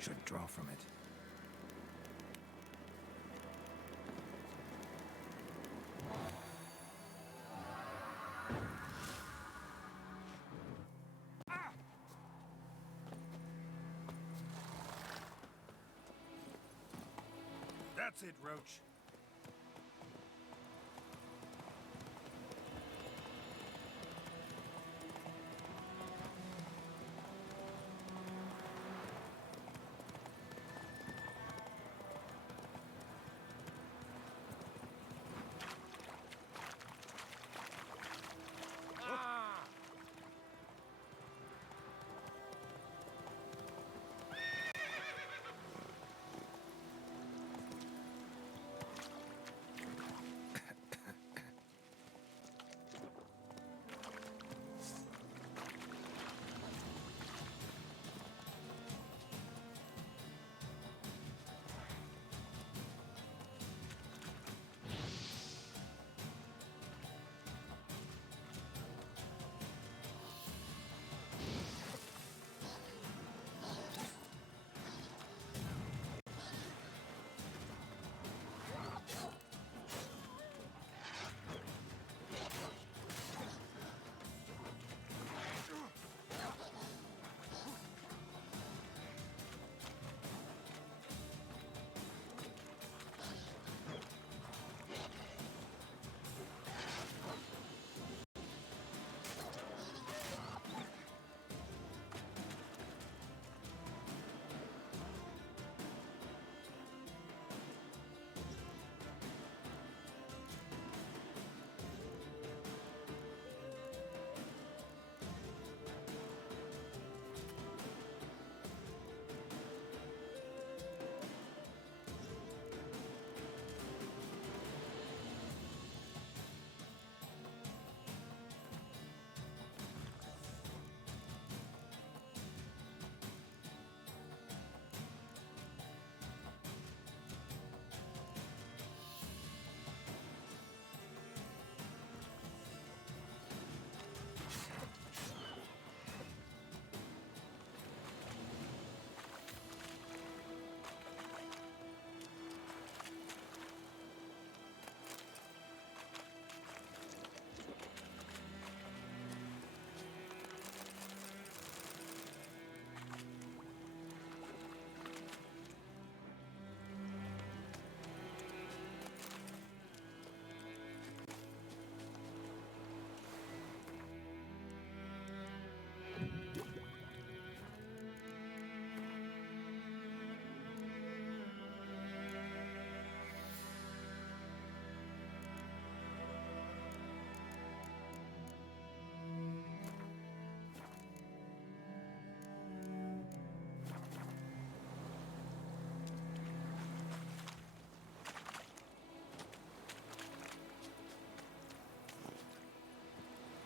Should draw from it. That's it, Roach.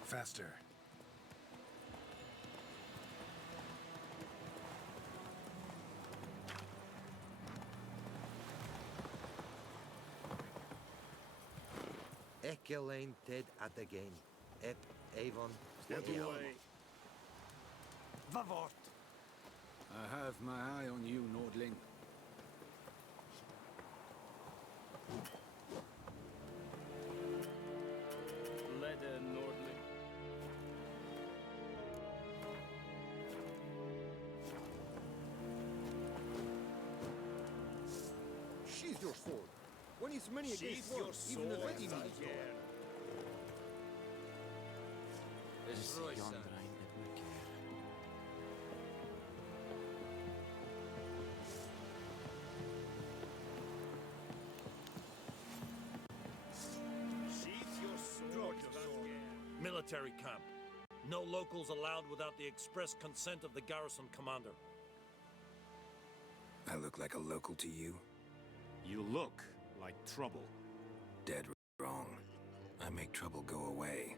Faster. Ekelain Ted at again. Ep Avon. Step away. Vavort! I have my eye on you, Nordling. Leather, Nordling. Sheath your sword. When it's many against Sheath one, your even the sword, ready means Zagier. Destroy Yonder son. I'm bid me care. Sheath your sword, Zagier. Military camp. No locals allowed without the express consent of the garrison commander. I look like a local to you? You look like trouble. Dead wrong. I make trouble go away.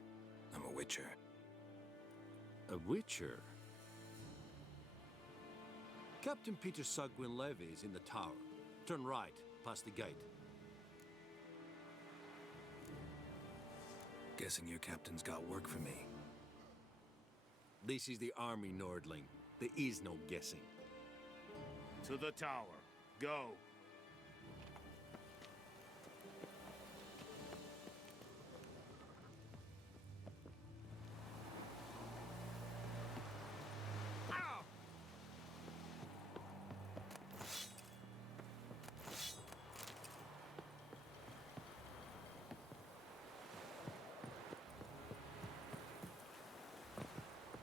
I'm a witcher. A witcher? Captain Peter Sagwin Levy is in the tower. Turn right, past the gate. Guessing your captain's got work for me. This is the army, Nordling. There is no guessing. To the tower. Go.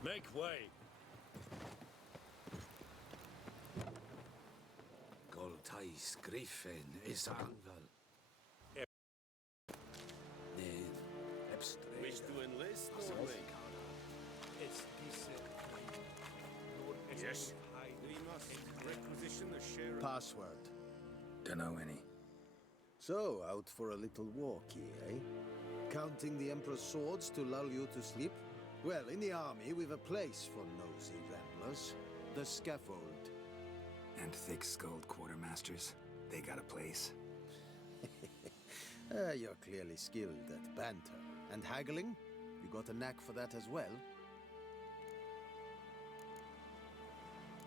Make way. Goltais Griffin is anval. Wish to enlist, Nordling? Yes. We must requisition the sheriff. Password. Dunno any. So, out for a little walkie, eh? Counting the Emperor's swords to lull you to sleep? Well, in the army, we've a place for nosy ramblers. The scaffold. And thick-skulled quartermasters. They got a place. You're clearly skilled at banter. And haggling? You got a knack for that as well?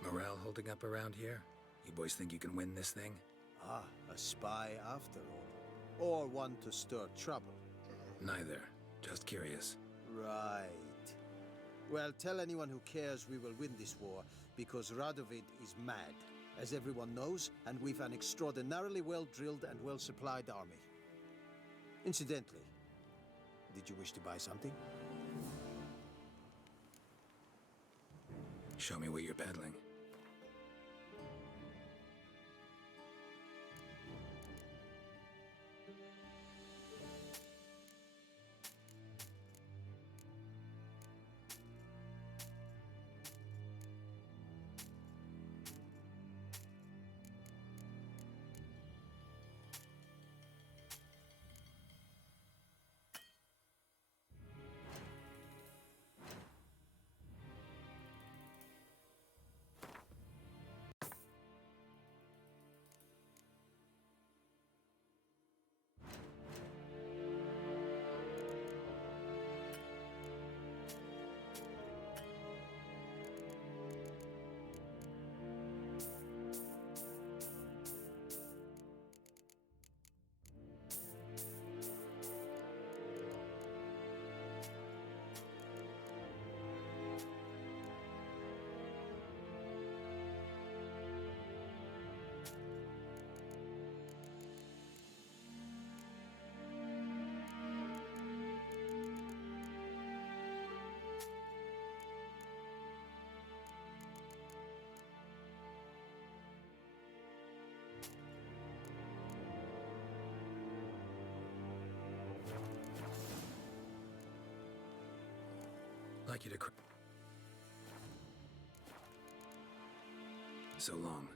Morale holding up around here? You boys think you can win this thing? Ah, a spy after all. Or one to stir trouble. Neither. Just curious. Right. Well, tell anyone who cares we will win this war, because Radovid is mad, as everyone knows, and we've an extraordinarily well-drilled and well-supplied army. Incidentally, did you wish to buy something? Show me what you're peddling. Like you to so long.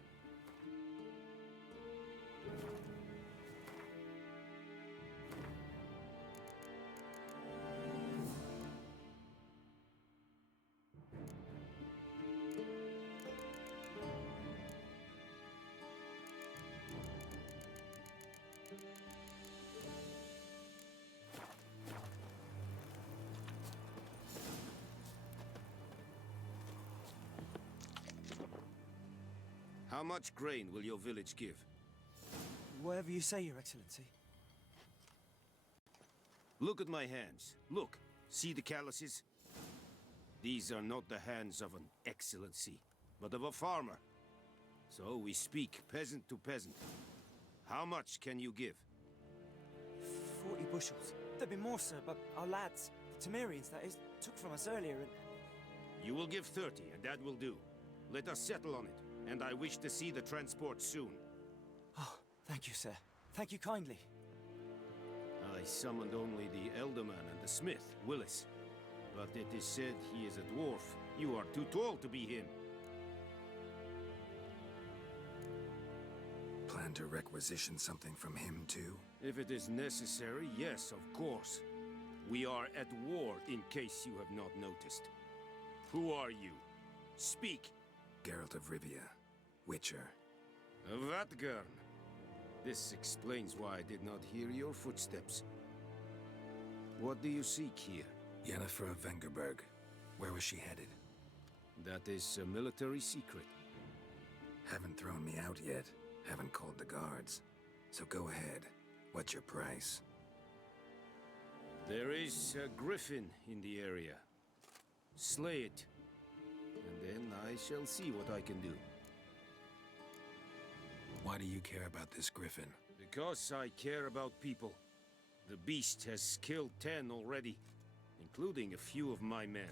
How much grain will your village give? Whatever you say, Your Excellency. Look at my hands. Look. See the calluses? These are not the hands of an excellency, but of a farmer. So we speak peasant to peasant. How much can you give? 40 bushels. There'd be more, sir, but our lads, the Temerians, that is, took from us earlier and... You will give 30, and that will do. Let us settle on it, and I wish to see the transport soon. Oh, thank you, sir. Thank you kindly. I summoned only the Elderman and the smith, Willis. But it is said he is a dwarf. You are too tall to be him. Plan to requisition something from him, too? If it is necessary, yes, of course. We are at war, in case you have not noticed. Who are you? Speak! Geralt of Rivia, Witcher. Vatgern. This explains why I did not hear your footsteps. What do you seek here? Yennefer of Vengerberg. Where was she headed? That is a military secret. Haven't thrown me out yet. Haven't called the guards. So go ahead. What's your price? There is a griffin in the area. Slay it, and then I shall see what I can do. Why do you care about this griffin? Because I care about people. The beast has killed 10 already, including a few of my men.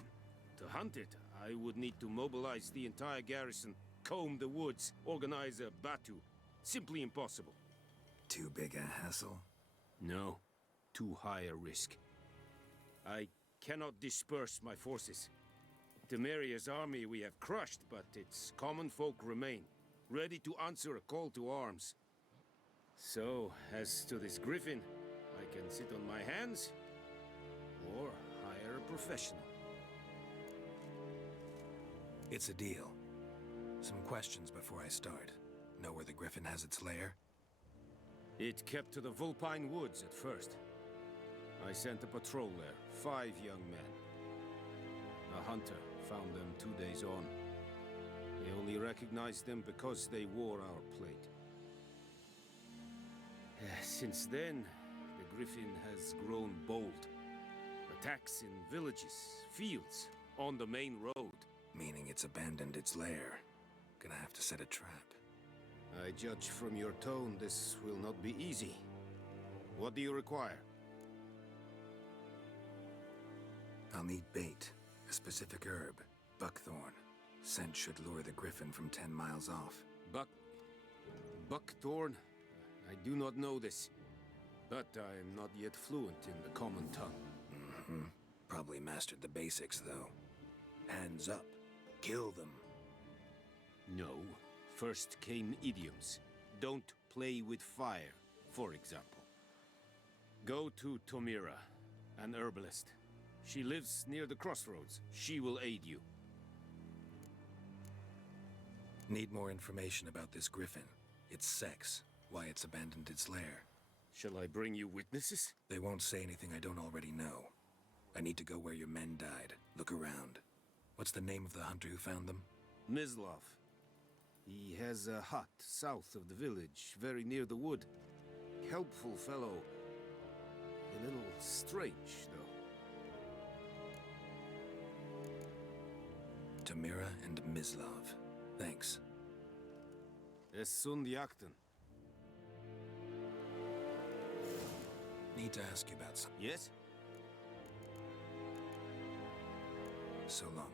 To hunt it, I would need to mobilize the entire garrison, comb the woods, organize a batu. Simply impossible. Too big a hassle? No, too high a risk. I cannot disperse my forces. Temeria's army we have crushed, but its common folk remain, ready to answer a call to arms. So, as to this griffin, I can sit on my hands, or hire a professional. It's a deal. Some questions before I start. Know where the griffin has its lair? It kept to the Vulpine Woods at first. I sent a patrol there, 5 young men. A hunter found them 2 days on. They only recognized them because they wore our plate. Since then, the griffin has grown bold. Attacks in villages, fields, on the main road. Meaning it's abandoned its lair. Gonna have to set a trap. I judge from your tone this will not be easy. What do you require? I'll need bait. A specific herb. Buckthorn. Scent should lure the griffin from 10 miles off. Buckthorn? I do not know this. But I am not yet fluent in the common tongue. Mm-hmm. Probably mastered the basics, though. Hands up. Kill them. No. First came idioms. Don't play with fire, for example. Go to Tomira, an herbalist. She lives near the crossroads. She will aid you. Need more information about this griffin. Its sex, why it's abandoned its lair. Shall I bring you witnesses? They won't say anything I don't already know. I need to go where your men died. Look around. What's the name of the hunter who found them? Mislav. He has a hut south of the village, very near the wood. Helpful fellow. A little strange, though. Tamira and Mislav. Thanks. Es sunt jakten. Need to ask you about something. Yes? So long.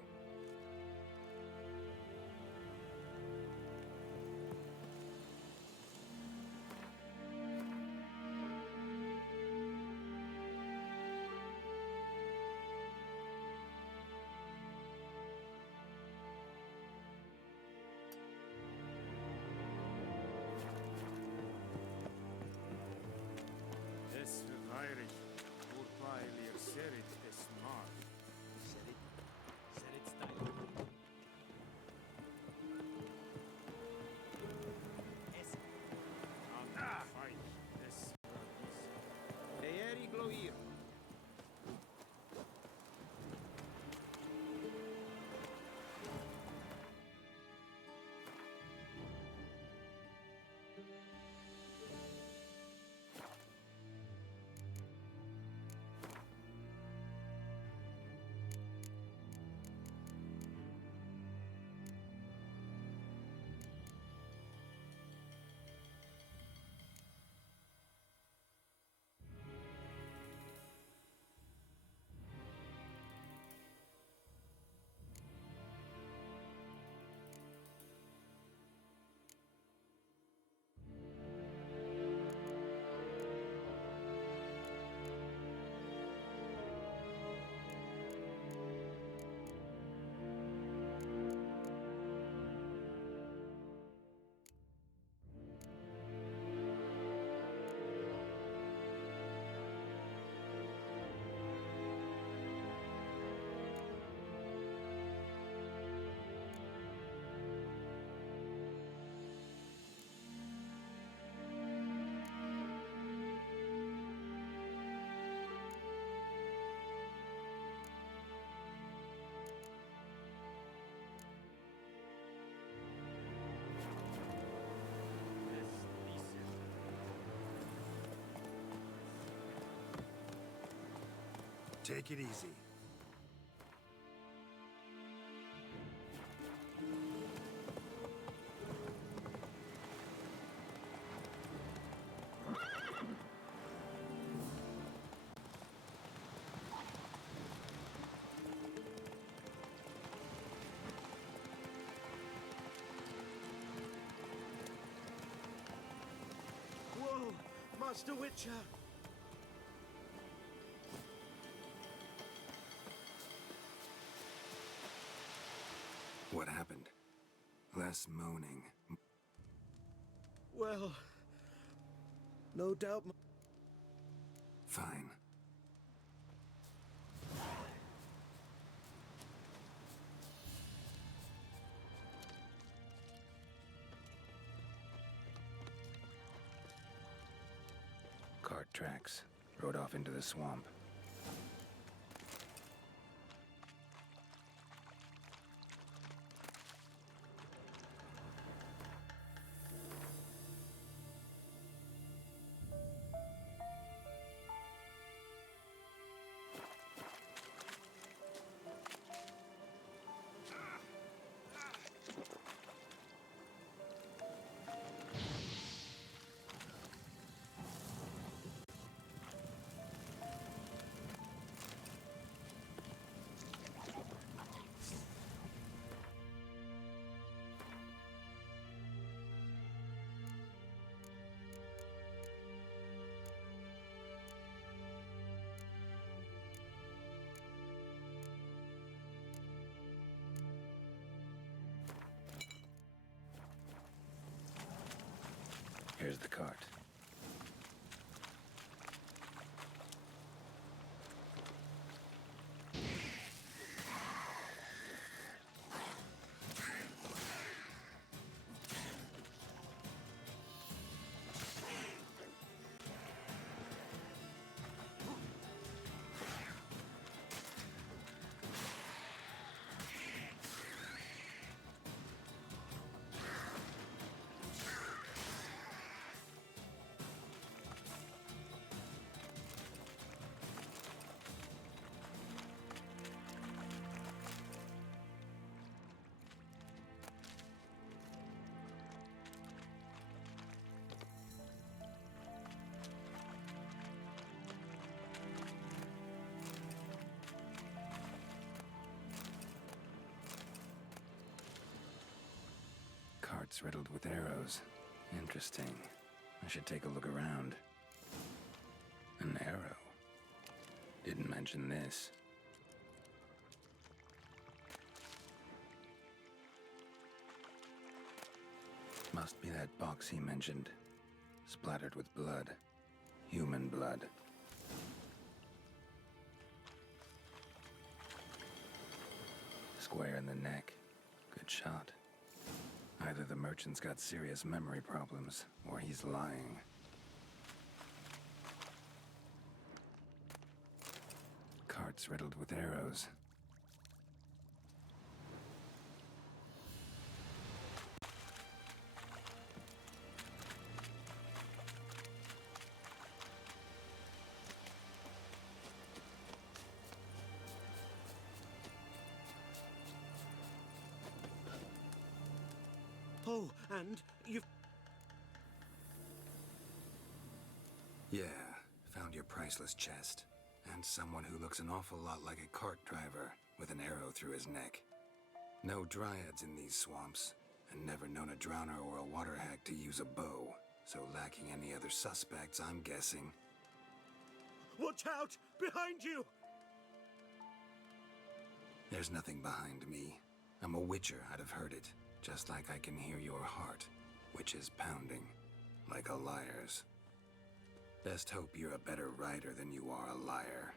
Es verweirig. Urpailir serit es mar. Serit style. Es. Fine. Es. Eeri gloir. Take it easy. Whoa! Master Witcher! What happened? Less moaning. Well, no doubt. Fine. Cart tracks. Rode off into the swamp. Here's the cart. Carts riddled with arrows. Interesting. I should take a look around. An arrow. Didn't mention this. Must be that box he mentioned. Splattered with blood. Human blood. Square in the neck. Good shot. Either the merchant's got serious memory problems, or he's lying. Carts riddled with arrows. Oh, and you've... Yeah, found your priceless chest. And someone who looks an awful lot like a cart driver, with an arrow through his neck. No dryads in these swamps, and never known a drowner or a water hack to use a bow. So lacking any other suspects, I'm guessing. Watch out! Behind you! There's nothing behind me. I'm a witcher, I'd have heard it. Just like I can hear your heart, which is pounding, like a liar's. Best hope you're a better rider than you are a liar.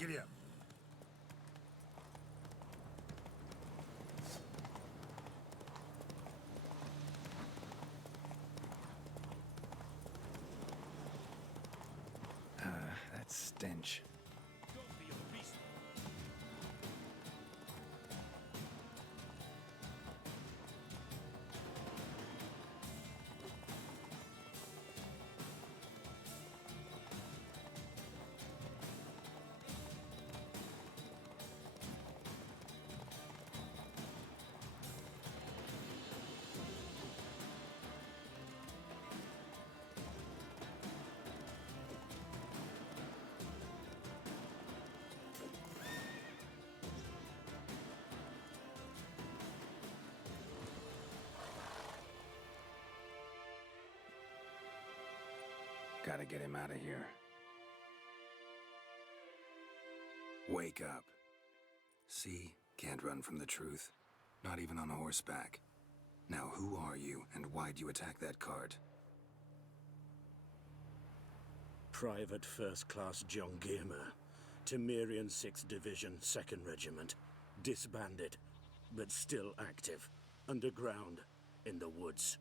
Giddy up. stench. Gotta get him out of here. Wake up. See? Can't run from the truth. Not even on horseback. Now who are you, and why'd you attack that cart? Private First Class John Giermer, Temerian 6th Division, 2nd Regiment. Disbanded, but still active. Underground, in the woods.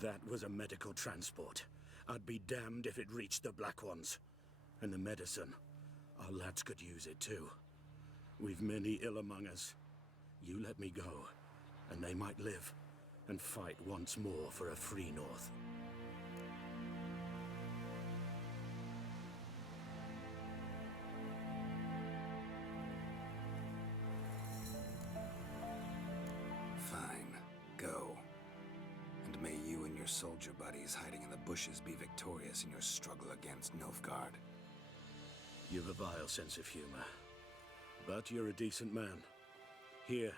That was a medical transport. I'd be damned if it reached the Black Ones. And the medicine. Our lads could use it too. We've many ill among us. You let me go, and they might live, and fight once more for a free North. Fine. Go. And may you and your soldier buddies hiding in the bushes be victorious in your struggle against Nilfgaard. You've a vile sense of humor. But you're a decent man. Here,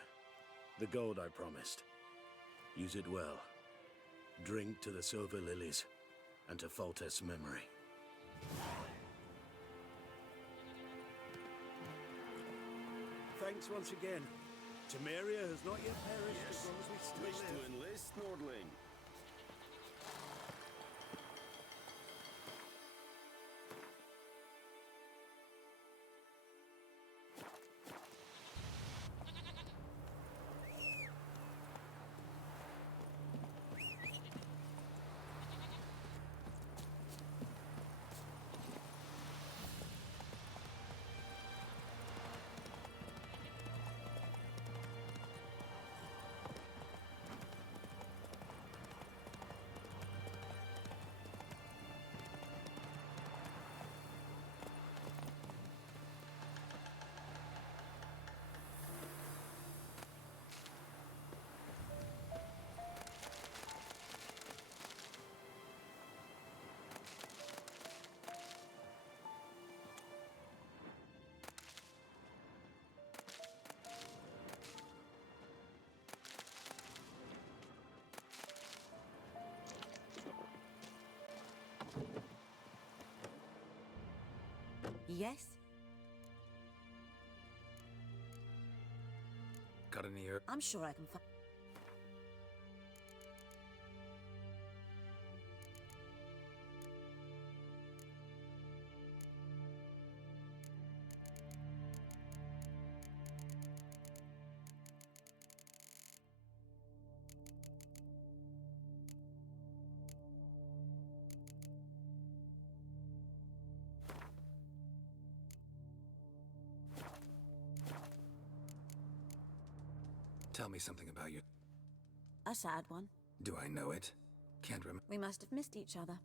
the gold I promised. Use it well. Drink to the silver lilies, and to Foltest's memory. Thanks once again. Temeria has not yet perished as long as we still Wish live. to enlist, Nordling? Yes? Got any herb? I'm sure I can find... Tell me something about your... A sad one. Do I know it? Can't remember. We must have missed each other.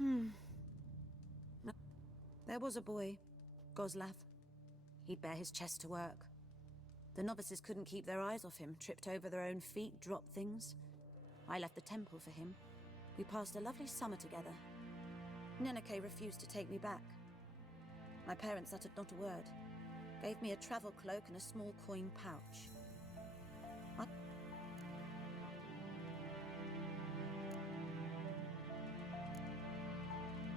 No. There was a boy, Goslav. He'd bear his chest to work. The novices couldn't keep their eyes off him, tripped over their own feet, dropped things. I left the temple for him. We passed a lovely summer together. Neneke refused to take me back. My parents uttered not a word. Gave me a travel cloak and a small coin pouch.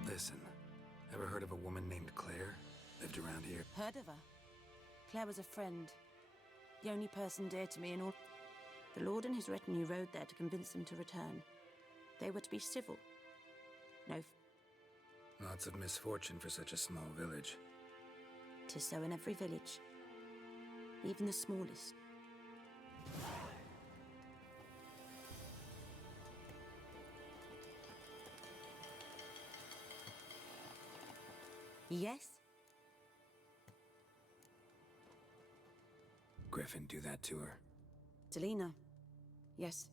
Listen, ever heard of a woman named Claire? Lived around here? Heard of her? Claire was a friend. The only person dear to me in all... The Lord and his retinue rode there to convince them to return. They were to be civil. No... Lots of misfortune for such a small village. 'Tis so in every village. Even the smallest. Yes? Griffin do that to her? Delina. Yes.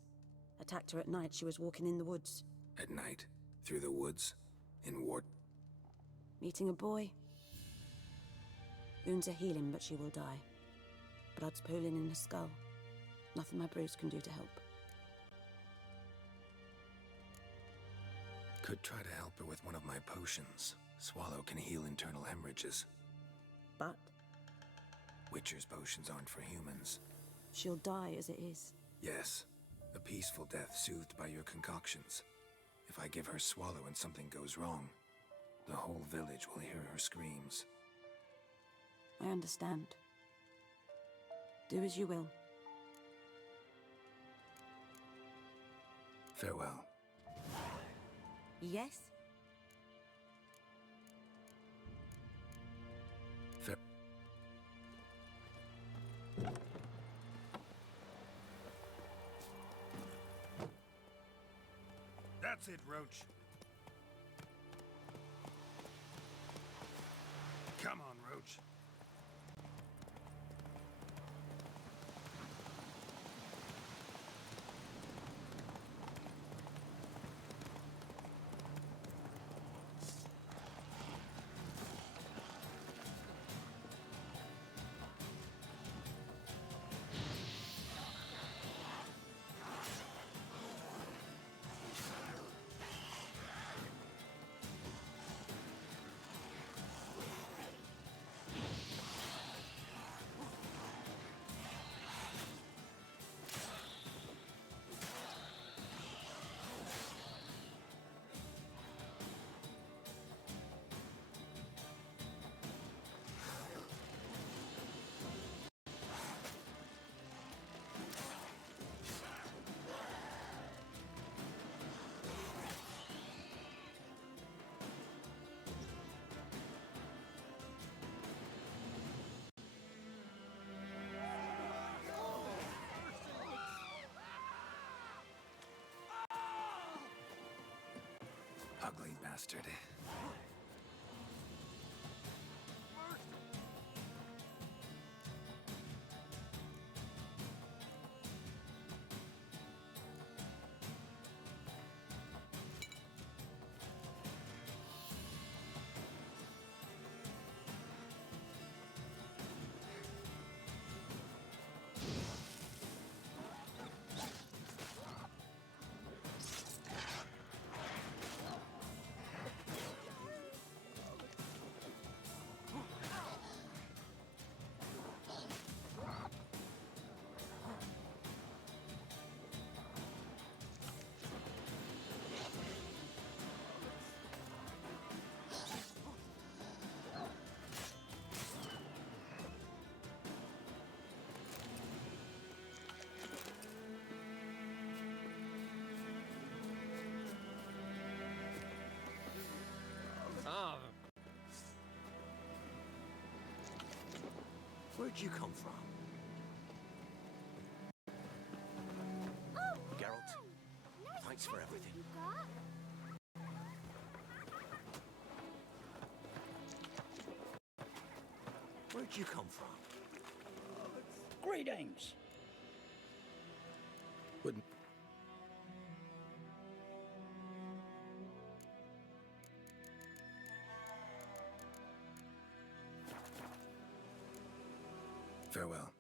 Attacked her at night. She was walking in the woods. At night? Through the woods? In Wart? Meeting a boy. Wounds are healing, but she will die. Blood's pooling in her skull. Nothing my brews can do to help. Could try to help her with one of my potions. Swallow can heal internal hemorrhages. But? Witcher's potions aren't for humans. She'll die as it is. Yes. A peaceful death soothed by your concoctions. If I give her Swallow and something goes wrong, the whole village will hear her screams. I understand. Do as you will. Farewell. Yes? That's it, Roach. Come on, Roach. Ugly bastard. Where'd you come from? Geralt, thanks for everything. Where'd you come from? Greetings. Wouldn't... Farewell.